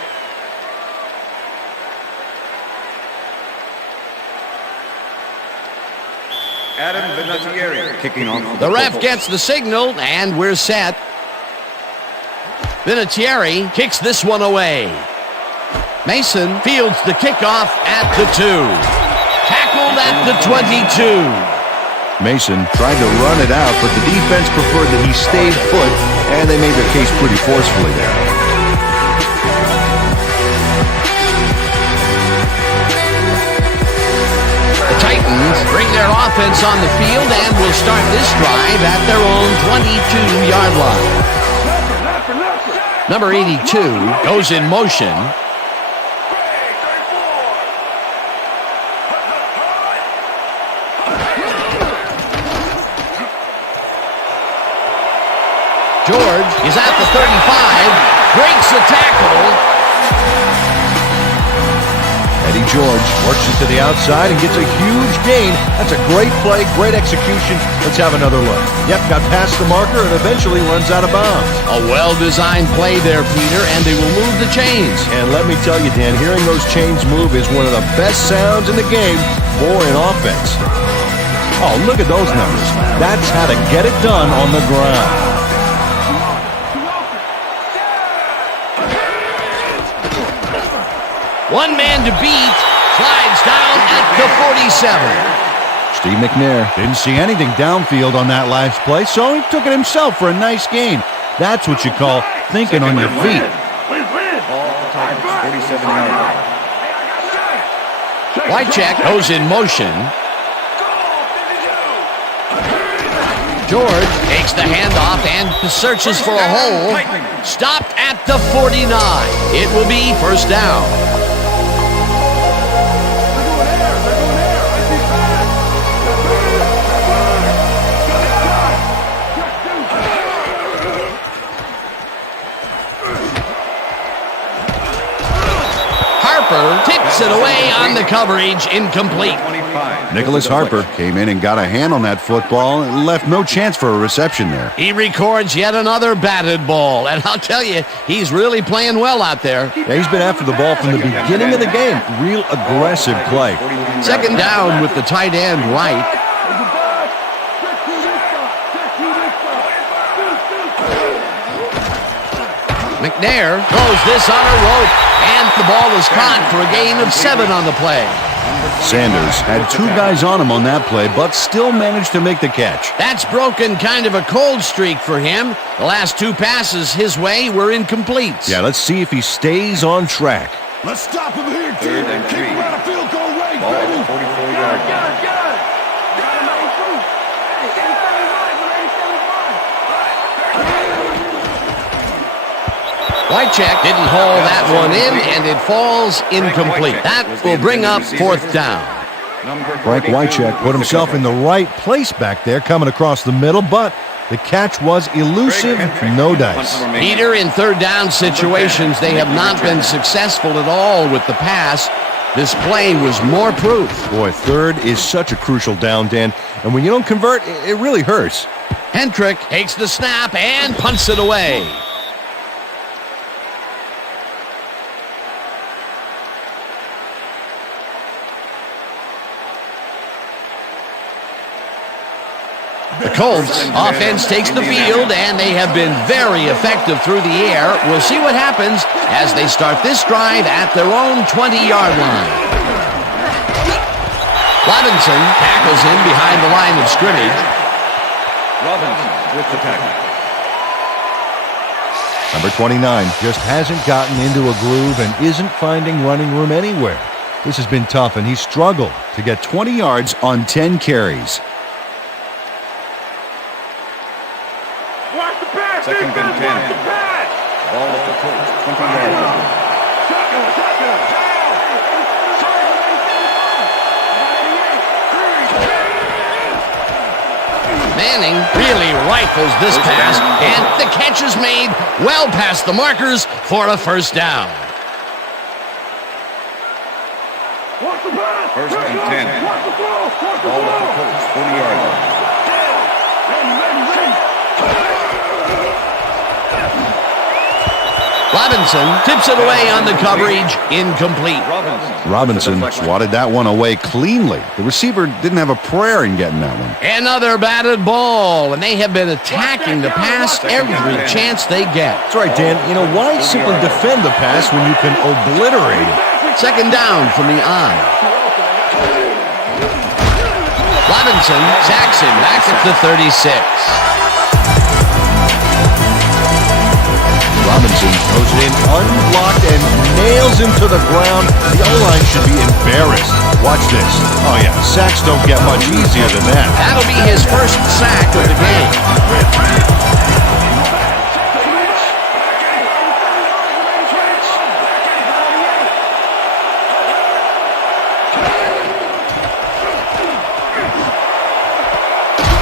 Adam Vinatieri kicking off. The ref gets the signal, and we're set. Vinatieri kicks this one away. Mason fields the kickoff at the 2. Tackled at the 22. Mason tried to run it out, but the defense preferred that he stayed put, and they made their case pretty forcefully there. The Titans bring their offense on the field and will start this drive at their own 22-yard line. Number 82 goes in motion. George is at the 35, breaks a tackle. Eddie George works it to the outside and gets a huge gain. That's a great play, great execution. Let's have another look. Yep, got past the marker and eventually runs out of bounds. A well-designed play there, Peter, and they will move the chains. And let me tell you, Dan, hearing those chains move is one of the best sounds in the game for an offense. Oh, look at those numbers. That's how to get it done on the ground. One man to beat, slides down at the 47. Steve McNair didn't see anything downfield on that last play, so he took it himself for a nice gain. That's what you call thinking on your feet. Wycheck goes in motion. George takes the handoff and searches for a hole. Stopped at the 49. It will be first down. Tips it away on the coverage, incomplete. Nicholas Harper came in and got a hand on that football and left no chance for a reception there. He records yet another batted ball, and I'll tell you, he's really playing well out there. Yeah, he's been after the ball from the beginning of the game. Real aggressive play. Second down with the tight end right. McNair throws this on a rope, and the ball is caught for a gain of 7 on the play. Sanders had 2 guys on him on that play, but still managed to make the catch. That's broken kind of a cold streak for him. The last 2 passes his way were incomplete. Yeah, let's see if he stays on track. Let's stop him here, team. Keep him out of field goal range, baby. 44-yard line. Wycheck didn't haul that one in, and it falls incomplete. That will bring up fourth down. Frank Wycheck put himself in the right place back there, coming across the middle, but the catch was elusive, no dice. Peter, in third down situations, they have not been successful at all with the pass. This play was more proof. Boy, third is such a crucial down, Dan, and when you don't convert, it really hurts. Hendrick takes the snap and punts it away. The Colts offense takes the field, and they have been very effective through the air. We'll see what happens as they start this drive at their own 20-yard line. Robinson tackles him behind the line of scrimmage. Robinson with the tackle. Number 29 just hasn't gotten into a groove and isn't finding running room anywhere. This has been tough, and he's struggled to get 20 yards on 10 carries. and 10. Ball at the Colts, 20-yard line. Manning really rifles this pass, and the catch is made well past the markers for a first down. First and 10. Ball at the Colts, 40-yard line. Robinson tips it away on the coverage. Incomplete. Robinson swatted that one away cleanly. The receiver didn't have a prayer in getting that one. Another batted ball, and they have been attacking the pass every chance they get. That's right, Dan. You know, why simply defend the pass when you can obliterate it? Second down from the eye. Robinson sacks him back at the 36. Robinson goes in unblocked and nails him to the ground. The O-line should be embarrassed. Watch this. Oh, yeah. Sacks don't get much easier than that. That'll be his first sack of the game.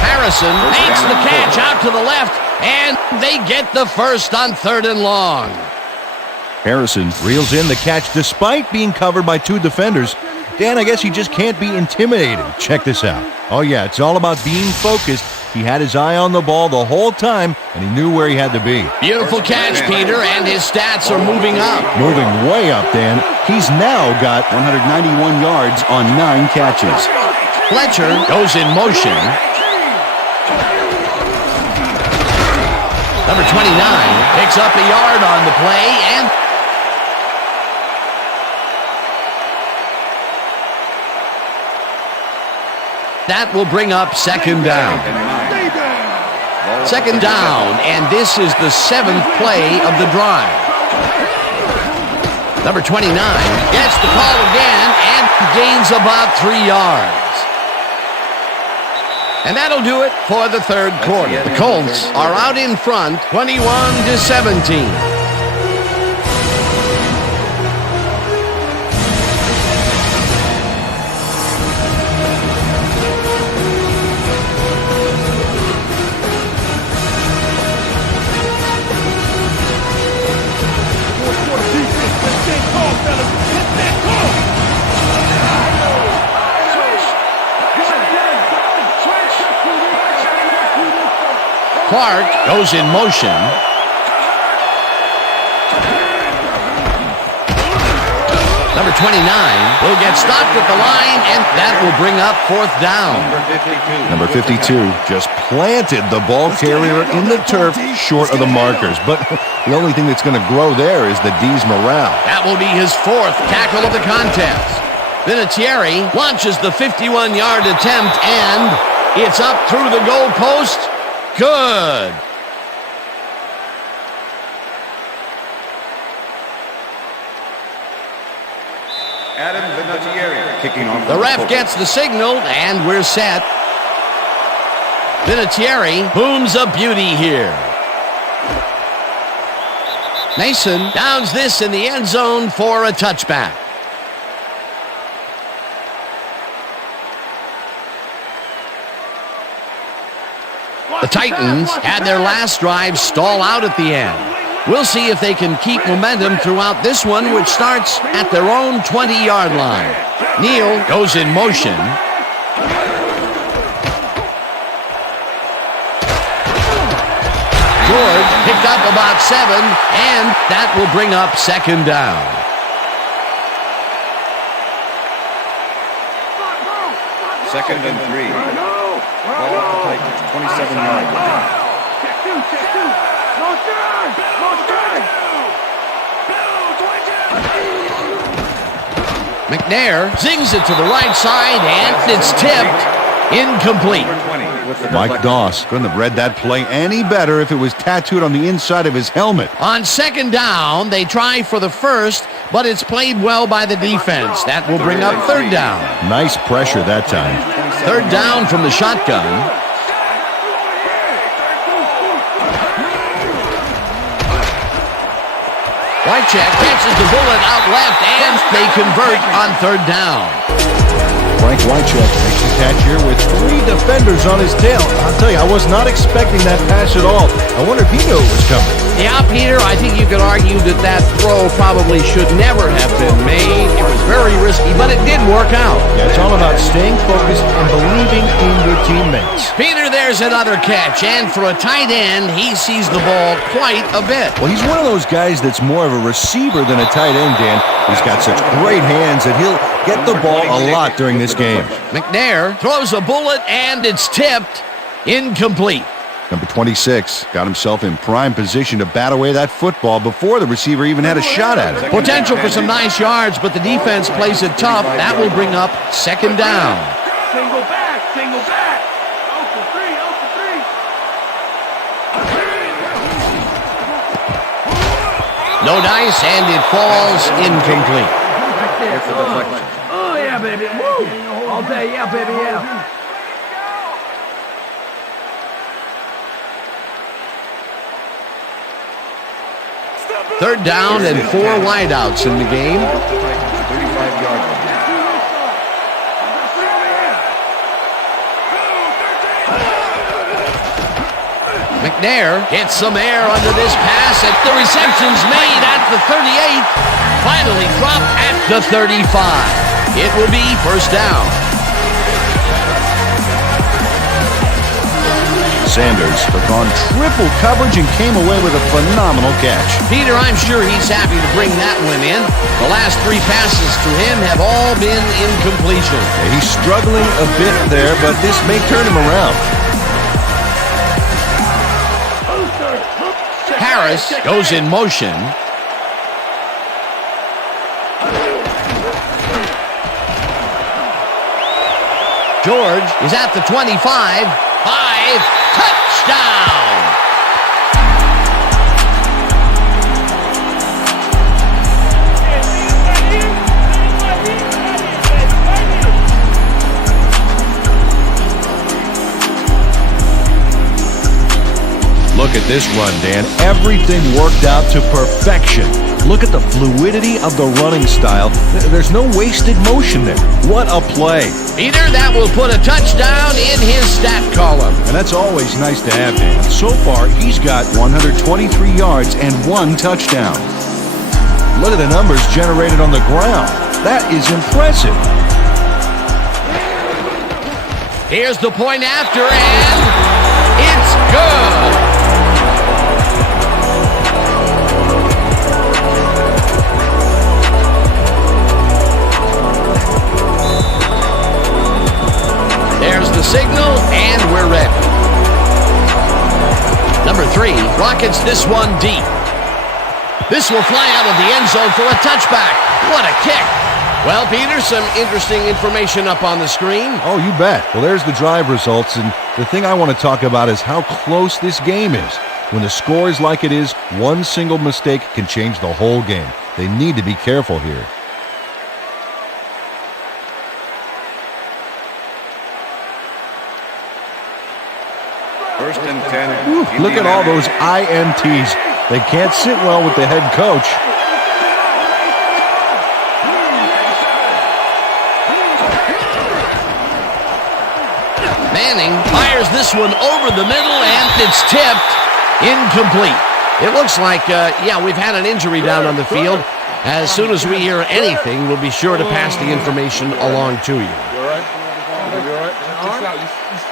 Harrison makes the catch out to the left, and they get the first on 3rd and long. Harrison reels in the catch despite being covered by two defenders. Dan, I guess he just can't be intimidated. Check this out. Oh, yeah, it's all about being focused. He had his eye on the ball the whole time, and he knew where he had to be. Beautiful catch, Peter, and his stats are moving up. Moving way up, Dan. He's now got 191 yards on 9 catches. Fletcher goes in motion. Number 29 picks up a yard on the play, and that will bring up second down. Second down, and this is the 7th play of the drive. Number 29 gets the call again and gains about 3 yards. And that'll do it for the 3rd quarter. The Colts are out in front, 21-17. Clark goes in motion. Number 29 will get stopped at the line, and that will bring up 4th down. Number 52 just planted the ball carrier in the turf short of the markers. But the only thing that's going to grow there is the D's morale. That will be his 4th tackle of the contest. Vinatieri launches the 51-yard attempt, and it's up through the goal post. Good. Adam Vinatieri kicking off. The ref gets the signal, and we're set. Vinatieri booms a beauty here. Mason downs this in the end zone for a touchback. The Titans had their last drive stall out at the end. We'll see if they can keep momentum throughout this one, which starts at their own 20-yard line. Neal goes in motion. George picked up about 7, and that will bring up second down. Second and 3. Ball at the Titans, 27-yard line. McNair zings it to the right side, and it's tipped. Incomplete. Mike Doss couldn't have read that play any better if it was tattooed on the inside of his helmet. On second down, they try for the first, but it's played well by the defense. That will bring up third down. Nice pressure that time. Third down from the shotgun. Wycheck catches the bullet out left, and they convert on third down. Frank Wycheck makes the catch here with 3 defenders on his tail. I'll tell you, I was not expecting that pass at all. I wonder if he knew it was coming. Yeah, Peter, I think you could argue that that throw probably should never have been made. It was very risky, but it did work out. Yeah, it's all about staying focused and believing in your teammates. Peter, there's another catch, and for a tight end, he sees the ball quite a bit. Well, he's one of those guys that's more of a receiver than a tight end, Dan. He's got such great hands that he'll get the ball a lot during this game. McNair throws a bullet, and it's tipped. Incomplete. Number 26 got himself in prime position to bat away that football before the receiver even had a shot at it. Potential for some nice yards, but the defense plays it tough. That will bring up second down. Single back, single back. 0 for 3, 0 for 3. No dice, and it falls incomplete. Oh, yeah, baby. Woo. All day, yeah, baby, yeah. Third down and 4 wideouts in the game. 35-yard line. McNair gets some air under this pass, and the reception's made at the 38. Finally dropped at the 35. It will be first down. Sanders took on triple coverage and came away with a phenomenal catch. Peter, I'm sure he's happy to bring that one in. The last 3 passes to him have all been incompletion. Yeah, he's struggling a bit there, but this may turn him around. Harris goes in motion. George is at the 25. 5. Touchdown! Look at this run, Dan. Everything worked out to perfection. Look at the fluidity of the running style. There's no wasted motion there. What a play. Peter, that will put a touchdown in his stat column. And that's always nice to have, Dan. So far, he's got 123 yards and 1 touchdown. Look at the numbers generated on the ground. That is impressive. Here's the point after, and it's good. There's the signal, and we're ready. Number 3 rockets this one deep. This will fly out of the end zone for a touchback. What a kick. Well, Peter, some interesting information up on the screen. Oh, you bet. Well, there's the drive results, and the thing I want to talk about is how close this game is. When the score is like it is, one single mistake can change the whole game. They need to be careful here. First and 10. Whew, look at all those INTs. They can't sit well with the head coach. Manning fires this one over the middle, and it's tipped. Incomplete. It looks like, we've had an injury down on the field. As soon as we hear anything, we'll be sure to pass the information along to you. You all right? You all right?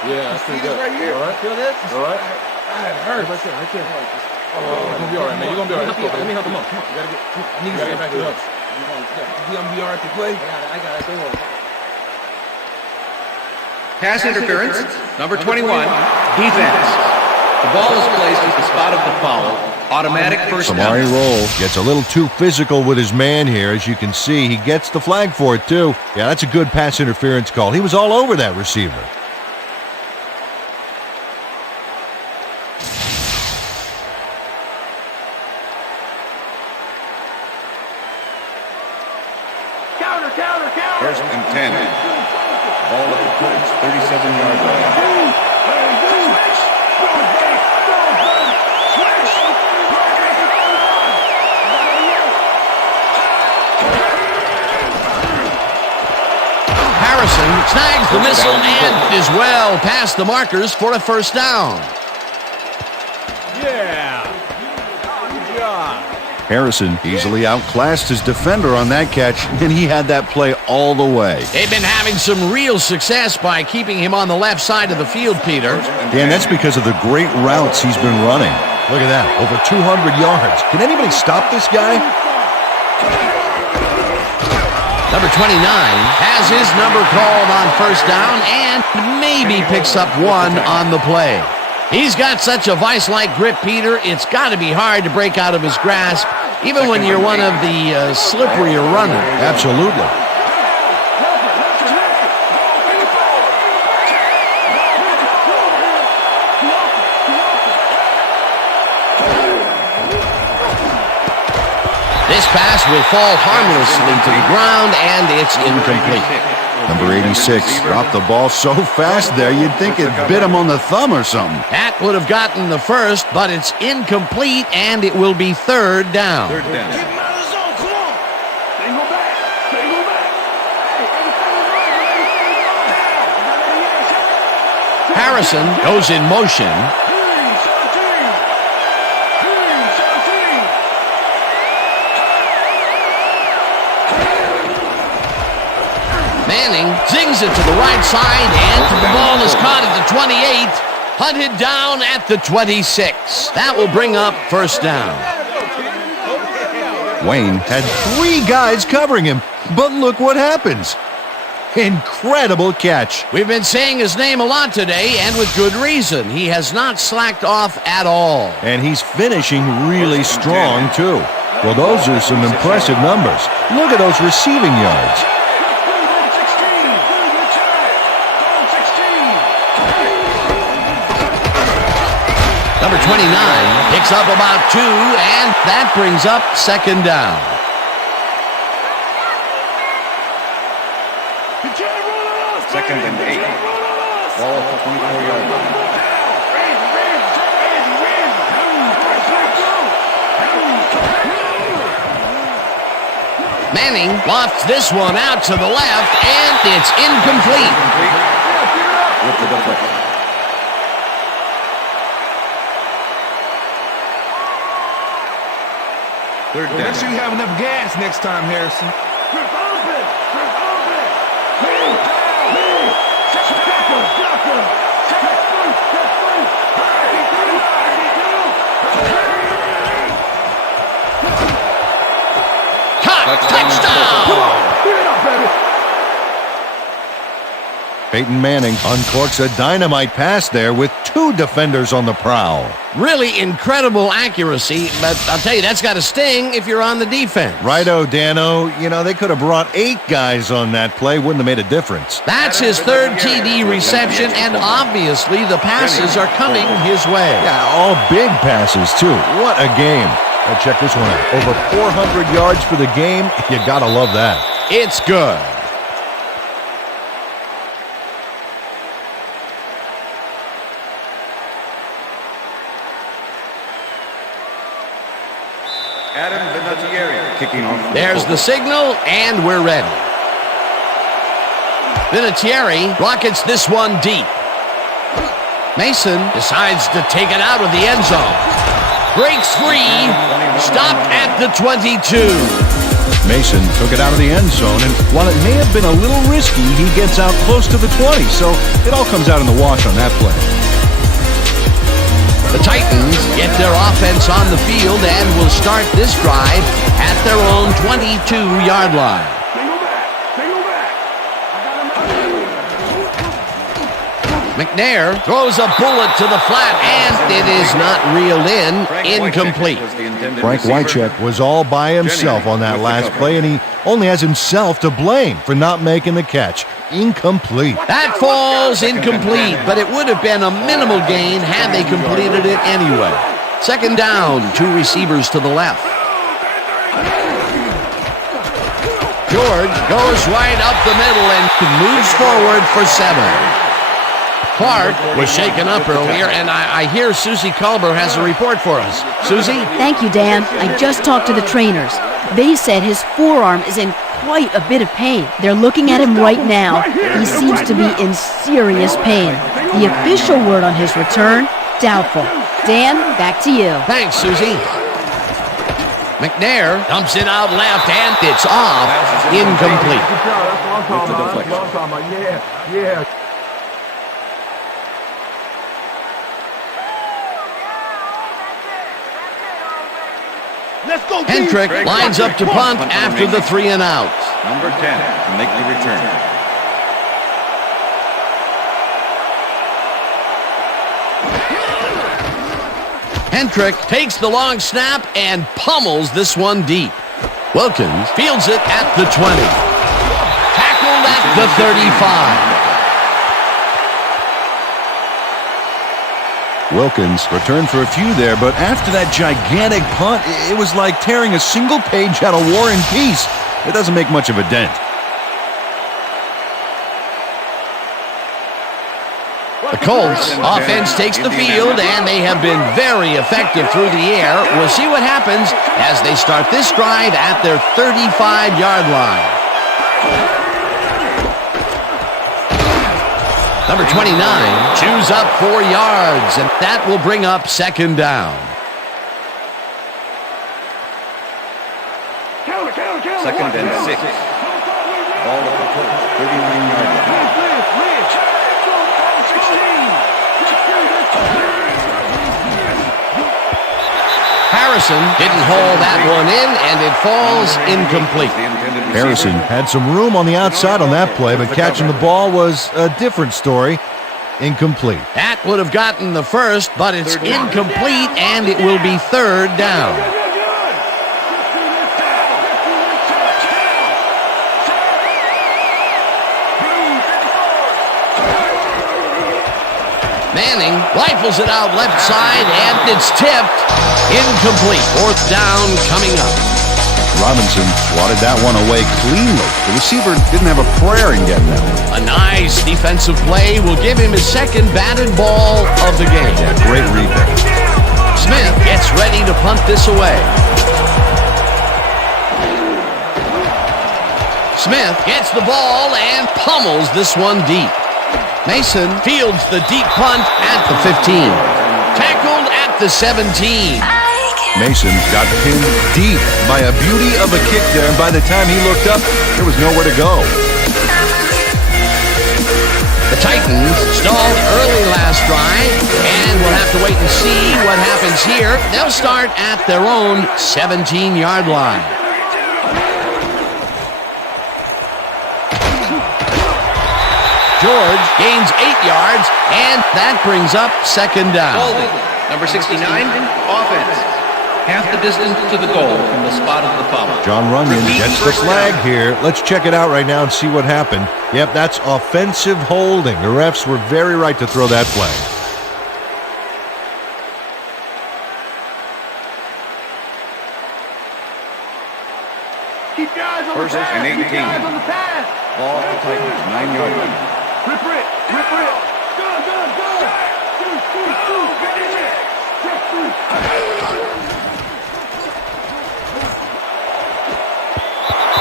Yeah, that's pretty good. Right here. All right? Feel this? All right? That hurts. Right there, right there. Oh, you're going to be all right, man. You're going to be all right. Let me help him up. Come on. You got to get back up. You're going to be all right to play? I got it. Don't worry. Pass interference, number 21, defense. The ball is placed at the spot of the foul. Automatic first down. Samari Roll gets a little too physical with his man here. As you can see, he gets the flag for it, too. Yeah, that's a good pass interference call. He was all over that receiver. Counter. First and 10. Ball at the Colts, 37-yard line. Harrison snags the missile and is well past the markers for a first down. Yeah. Good job. Harrison easily outclassed his defender on that catch, and he had that play all the way. They've been having some real success by keeping him on the left side of the field, Peter. Dan, that's because of the great routes he's been running. Look at that, over 200 yards. Can anybody stop this guy? Number 29 has his number called on first down and maybe picks up one on the play. He's got such a vice-like grip, Peter, it's got to be hard to break out of his grasp, even when you're one of the slipperier runners. Absolutely. This pass will fall harmlessly to the ground, and it's incomplete. Number 86 dropped the ball so fast there, you'd think it bit him on the thumb or something. That would have gotten the first, but it's incomplete, and it will be third down. Keep him out of the zone. Come on. They go back. They go back. Harrison goes in motion. Manning zings it to the right side, and the ball is caught at the 28, hunted down at the 26. That will bring up first down. Wayne had 3 guys covering him, but look what happens. Incredible catch. We've been saying his name a lot today, and with good reason. He has not slacked off at all. And he's finishing really strong, too. Well, those are some impressive numbers. Look at those receiving yards. Number 29 picks up about 2, and that brings up second down. Second and 8. Ball at the 24-yard line. Manning lofts this one out to the left, and it's incomplete. With the deflection. Third down. Make sure you have enough gas next time, Harrison. Touchdown! Peyton Manning uncorks a dynamite pass there with 2 defenders on the prowl. Really incredible accuracy, but I'll tell you, that's got to sting if you're on the defense. Righto, Dano. You know, they could have brought 8 guys on that play. Wouldn't have made a difference. That's his third TD reception, and obviously the passes are coming his way. Yeah, all big passes, too. What a game. Now check this one out. Over 400 yards for the game. You got to love that. It's good. Kicking off. There's the signal, and we're ready. Vinatieri rockets this one deep. Mason decides to take it out of the end zone. Breaks free, stopped at the 22. Mason took it out of the end zone, and while it may have been a little risky, he gets out close to the 20, so it all comes out in the wash on that play. The Titans get their offense on the field and will start this drive at their own 22-yard line. McNair throws a bullet to the flat, and it is not reeled in. Incomplete. Frank Wycheck was all by himself on that last play, and he only has himself to blame for not making the catch. Incomplete. That falls incomplete, but it would have been a minimal gain had they completed it anyway. Second down, 2 receivers to the left. George goes right up the middle and moves forward for 7. Clark was shaken up earlier, and I hear Susie Culber has a report for us. Susie? Thank you, Dan. I just talked to the trainers. They said his forearm is in quite a bit of pain. They're looking at him right now. He seems to be in serious pain. The official word on his return, doubtful. Dan, back to you. Thanks, Susie. McNair dumps it out left, and it's off. Incomplete. With the deflection. Yeah. Let's go, Hendrick lines up to punt after the 3 and outs. Number 10 to make the return. Hendrick takes the long snap and pummels this one deep. Wilkins fields it at the 20. Tackled at the 35. Wilkins returned for a few there, but after that gigantic punt, it was like tearing a single page out of War and Peace. It doesn't make much of a dent. The Colts offense takes the field, and they have been very effective through the air. We'll see what happens as they start this drive at their 35-yard line. Number 29 chews up 4 yards, and that will bring up second down. Second and 6. Ball at the Colts, 39-yard line. Harrison didn't haul that one in, and it falls incomplete. Harrison had some room on the outside on that play, but catching the ball was a different story. Incomplete. That would have gotten the first, but it's incomplete, and it will be third down. Manning rifles it out left side, and it's tipped. Incomplete. Fourth down coming up. Robinson swatted that one away cleanly. The receiver didn't have a prayer in getting that one. A nice defensive play will give him his second batted ball of the game. Yeah, great read there. Smith gets ready to punt this away. Smith gets the ball and pummels this one deep. Mason fields the deep punt at the 15. Tackled at the 17. Mason got pinned deep by a beauty of a kick there, and by the time he looked up, there was nowhere to go. The Titans stalled early last drive, and we'll have to wait and see what happens here. They'll start at their own 17-yard line. George gains 8 yards, and that brings up second down. Holding. Number 69, offense. Half the distance to the goal from the spot of the foul. John Runyon gets the flag here. Let's check it out right now and see what happened. Yep, that's offensive holding. The refs were very right to throw that flag. Keep your eyes on First the pass. and 18. Keep your eyes on the pass. Ball at the Titans, 9-yard line. Rip it. Rip it. Good, good, good.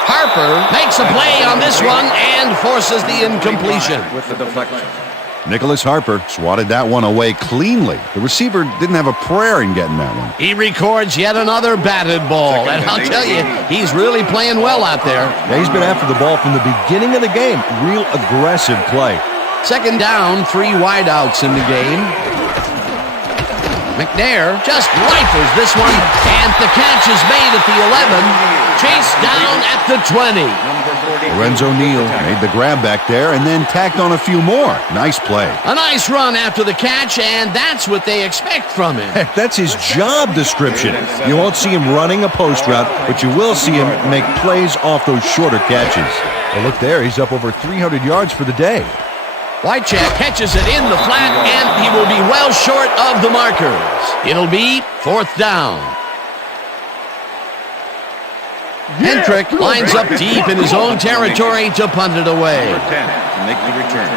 Harper makes a play on this one and forces the incompletion. With the deflection. Nicholas Harper swatted that one away cleanly. The receiver didn't have a prayer in getting that one. He records yet another batted ball, and I'll tell you, he's really playing well out there. Yeah, he's been after the ball from the beginning of the game. Real aggressive play. Second down, 3 wideouts in the game. McNair just rifles this one, and the catch is made at the 11. Chased down at the 20. Lorenzo Neal made the grab back there and then tacked on a few more. Nice play. A nice run after the catch, and that's what they expect from him. Heck, that's his job description. You won't see him running a post route, but you will see him make plays off those shorter catches. Well, look there, he's up over 300 yards for the day. Wycheck catches it in the flat, and he will be well short of the markers. It'll be fourth down. Hendrick lines up deep in his own territory to punt it away. Number 10 to make the return.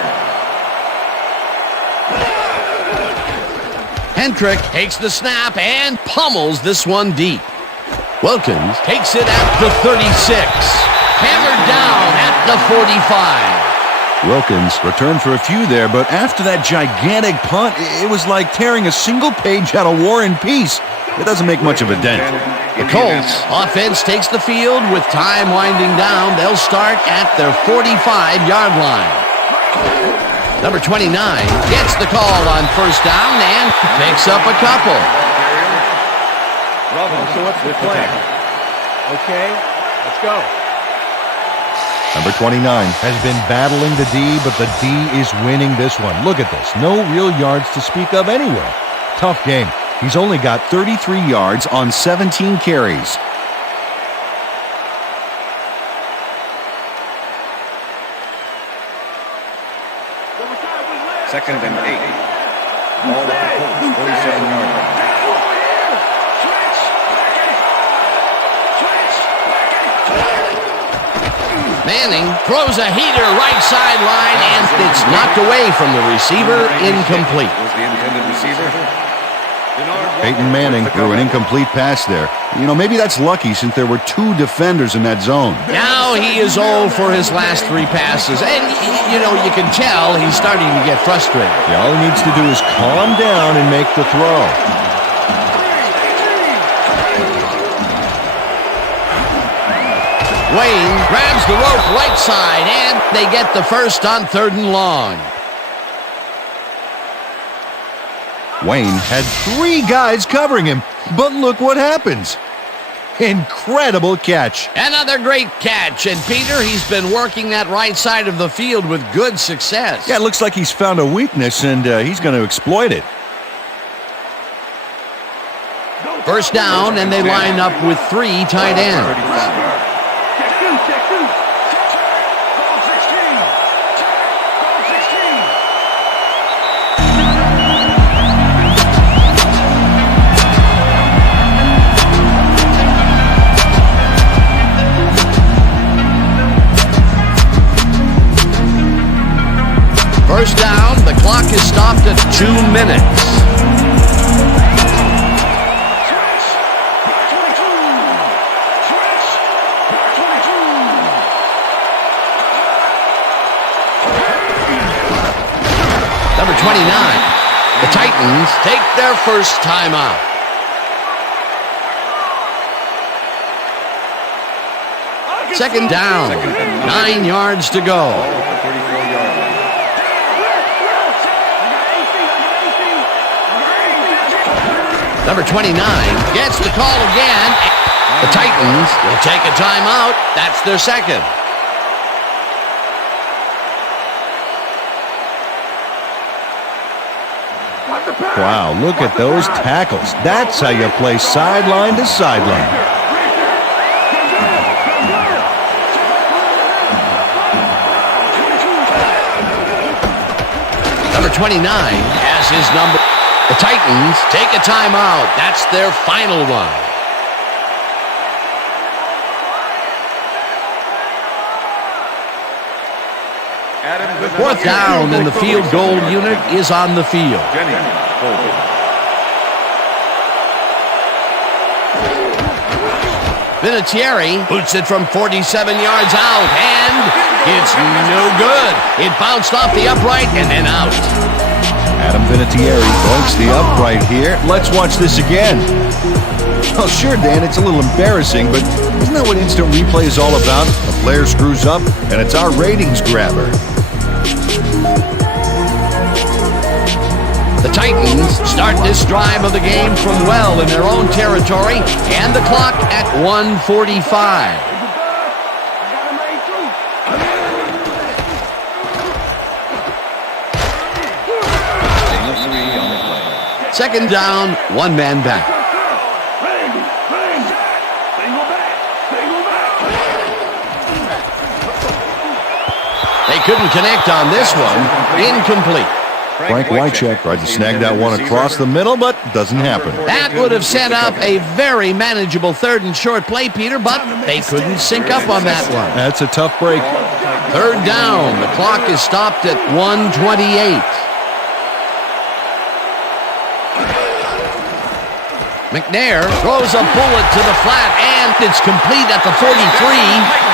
Hendrick takes the snap and pummels this one deep. Wilkins takes it at the 36. Hammered down at the 45. Wilkins returned for a few there, but after that gigantic punt, it was like tearing a single page out of War and Peace. It doesn't make much of a dent. The Colts offense takes the field with time winding down. They'll start at their 45-yard line. Number 29 gets the call on first down and picks up a couple. So what's the plan? Okay, let's go. Number 29 has been battling the D, but the D is winning this one. Look at this. No real yards to speak of anywhere. Tough game. He's only got 33 yards on 17 carries. Second and 8. Ball at the Colts, 47-yard line. Manning throws a heater right sideline, and it's knocked away from the receiver, incomplete. Was the intended receiver. Peyton Manning threw an incomplete pass there. You know, maybe that's lucky since there were 2 defenders in that zone. Now he is 0 for his last 3 passes, and, you know, you can tell he's starting to get frustrated. Yeah, all he needs to do is calm down and make the throw. Wayne grabs the rope right side, and they get the first on 3rd and long. Wayne had 3 guys covering him, but look what happens. Incredible catch. Another great catch, and Peter, he's been working that right side of the field with good success. Yeah, it looks like he's found a weakness, and he's going to exploit it. First down, and they line up with 3 tight ends. First down, the clock is stopped at 2 minutes. Number 29, the Titans take their first timeout. Second down, 9 yards to go. Number 29 gets the call again. The Titans will take a timeout. That's their second. Wow, look at those tackles. That's how you play sideline to sideline. Number 29 has his number. The Titans take a timeout. That's their final one. Fourth down, and the field goal unit is on the field. Vinatieri boots it from 47 yards out, and it's no good. It bounced off the upright and then out. Adam Vinatieri breaks the upright here. Let's watch this again. Well, sure, Dan, it's a little embarrassing, but isn't that what instant replay is all about? A player screws up, and it's our ratings grabber. The Titans start this drive of the game from well in their own territory, and the clock at 1:45. Second down, 1 man back. They couldn't connect on this one. Incomplete. Frank Wycheck tried to snag that one across the middle, but doesn't happen. That would have set up a very manageable 3rd and short play, Peter, but they couldn't sync up on that one. That's a tough break. 3rd down. The clock is stopped at 1:28. McNair throws a bullet to the flat, and it's complete at the 43.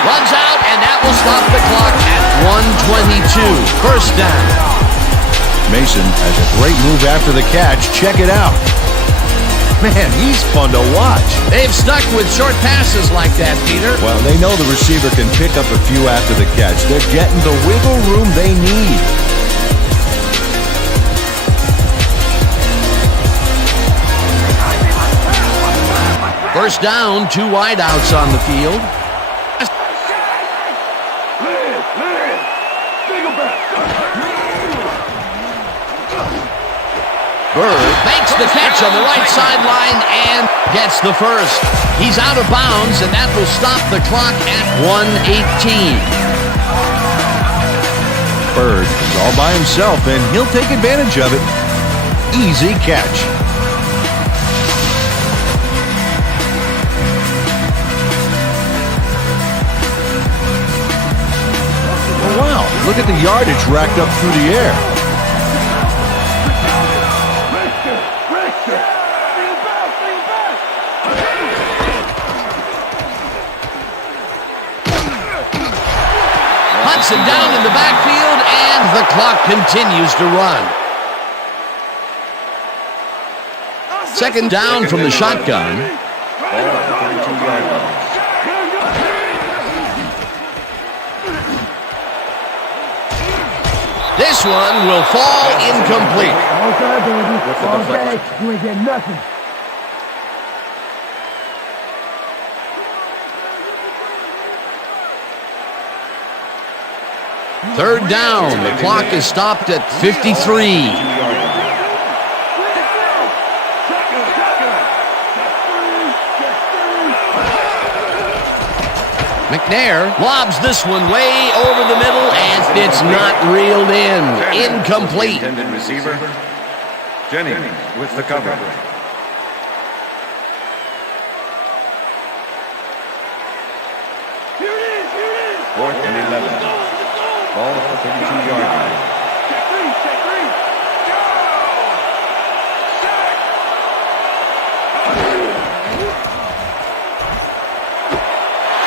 Runs out, and that will stop the clock at 1:22. First down. Mason has a great move after the catch. Check it out. Man, he's fun to watch. They've stuck with short passes like that, Peter. Well, they know the receiver can pick up a few after the catch. They're getting the wiggle room they need. First down, 2 wideouts on the field. Bird makes the catch on the right sideline and gets the first. He's out of bounds, and that will stop the clock at 1:18. Bird is all by himself, and he'll take advantage of it. Easy catch. Oh, wow, look at the yardage racked up through the air. Hudson down in the backfield, and the clock continues to run. Second down from the shotgun. This one will fall incomplete. Okay, baby. Okay, you ain't getting nothing. Third down. The clock is stopped at 53. McNair lobs this one way over the middle, and it's not reeled in. Incomplete. Intended receiver, Jennings with the cover. Fourth and 11. Ball at the 32-yard line.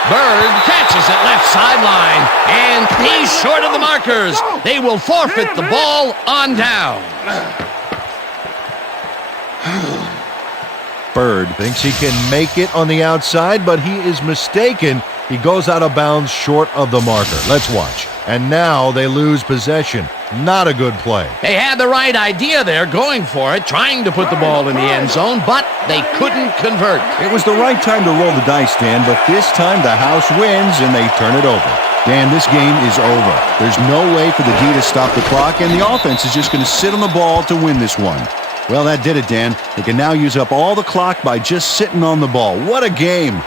Bird catches it left sideline, and he's short of the markers. They will forfeit the ball on down. Bird thinks he can make it on the outside, but he is mistaken. He goes out of bounds short of the marker. Let's watch. And now they lose possession. Not a good play. They had the right idea there, going for it, trying to put the ball in the end zone, but they couldn't convert. It was the right time to roll the dice, Dan, but this time the house wins and they turn it over. Dan, this game is over. There's no way for the D to stop the clock, and the offense is just going to sit on the ball to win this one. Well, that did it, Dan. They can now use up all the clock by just sitting on the ball. What a game!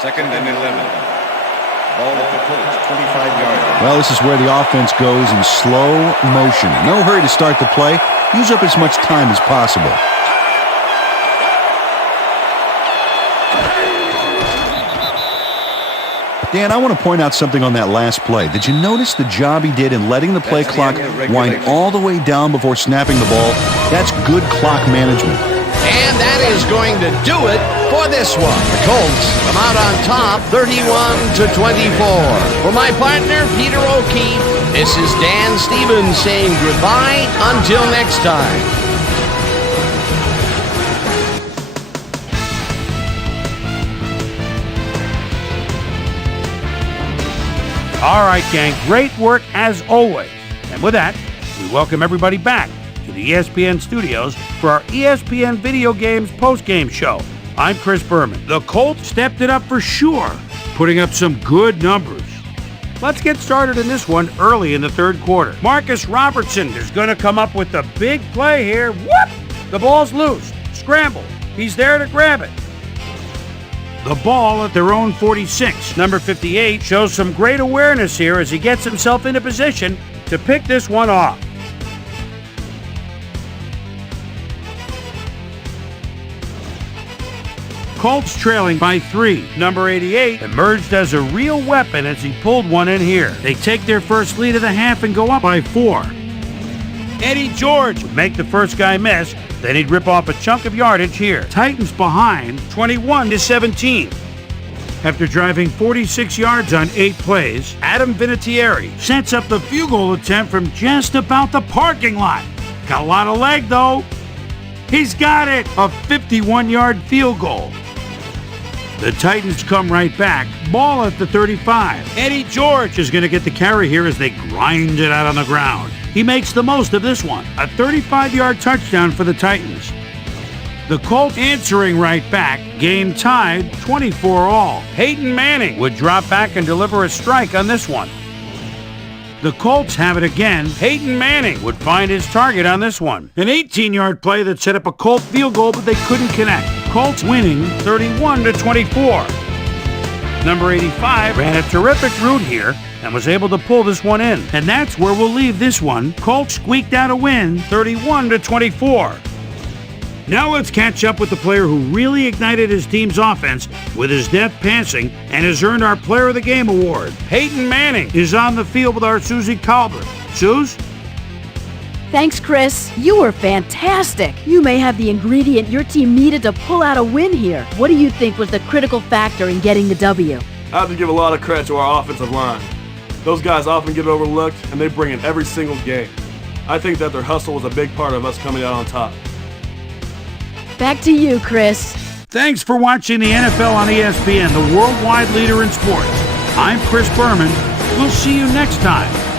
Second and 11. Ball at the Colts, 25-yard line. Well, this is where the offense goes in slow motion. No hurry to start the play. Use up as much time as possible. Dan, I want to point out something on that last play. Did you notice the job he did in letting the play clock wind all the way down before snapping the ball? That's good clock management. And that is going to do it for this one. The Colts come out on top, 31-24. For my partner, Peter O'Keefe, this is Dan Stevens saying goodbye until next time. All right, gang, great work as always. And with that, we welcome everybody back to the ESPN studios for our ESPN Video Games post-game show. I'm Chris Berman. The Colts stepped it up for sure, putting up some good numbers. Let's get started in this one early in the third quarter. Marcus Robertson is going to come up with the big play here. Whoop! The ball's loose. Scramble. He's there to grab it. The ball at their own 46. Number 58 shows some great awareness here as he gets himself into position to pick this one off. Colts trailing by 3. Number 88 emerged as a real weapon as he pulled one in here. They take their first lead of the half and go up by 4. Eddie George would make the first guy miss, then he'd rip off a chunk of yardage here. Titans behind 21-17. After driving 46 yards on 8 plays, Adam Vinatieri sets up the field goal attempt from just about the parking lot. Got a lot of leg, though. He's got it! A 51-yard field goal. The Titans come right back. Ball at the 35. Eddie George is going to get the carry here as they grind it out on the ground. He makes the most of this one. A 35-yard touchdown for the Titans. The Colts answering right back. Game tied 24-all. Peyton Manning would drop back and deliver a strike on this one. The Colts have it again. Peyton Manning would find his target on this one. An 18-yard play that set up a Colt field goal, but they couldn't connect. Colts winning 31-24. Number 85 ran a terrific route here and was able to pull this one in. And that's where we'll leave this one. Colts squeaked out a win 31-24. Now let's catch up with the player who really ignited his team's offense with his deft passing and has earned our Player of the Game award. Peyton Manning is on the field with our Susie Colbert. Suze? Thanks, Chris. You were fantastic. You may have the ingredient your team needed to pull out a win here. What do you think was the critical factor in getting the W? I have to give a lot of credit to our offensive line. Those guys often get overlooked, and they bring in every single game. I think that their hustle was a big part of us coming out on top. Back to you, Chris. Thanks for watching the NFL on ESPN, the worldwide leader in sports. I'm Chris Berman. We'll see you next time.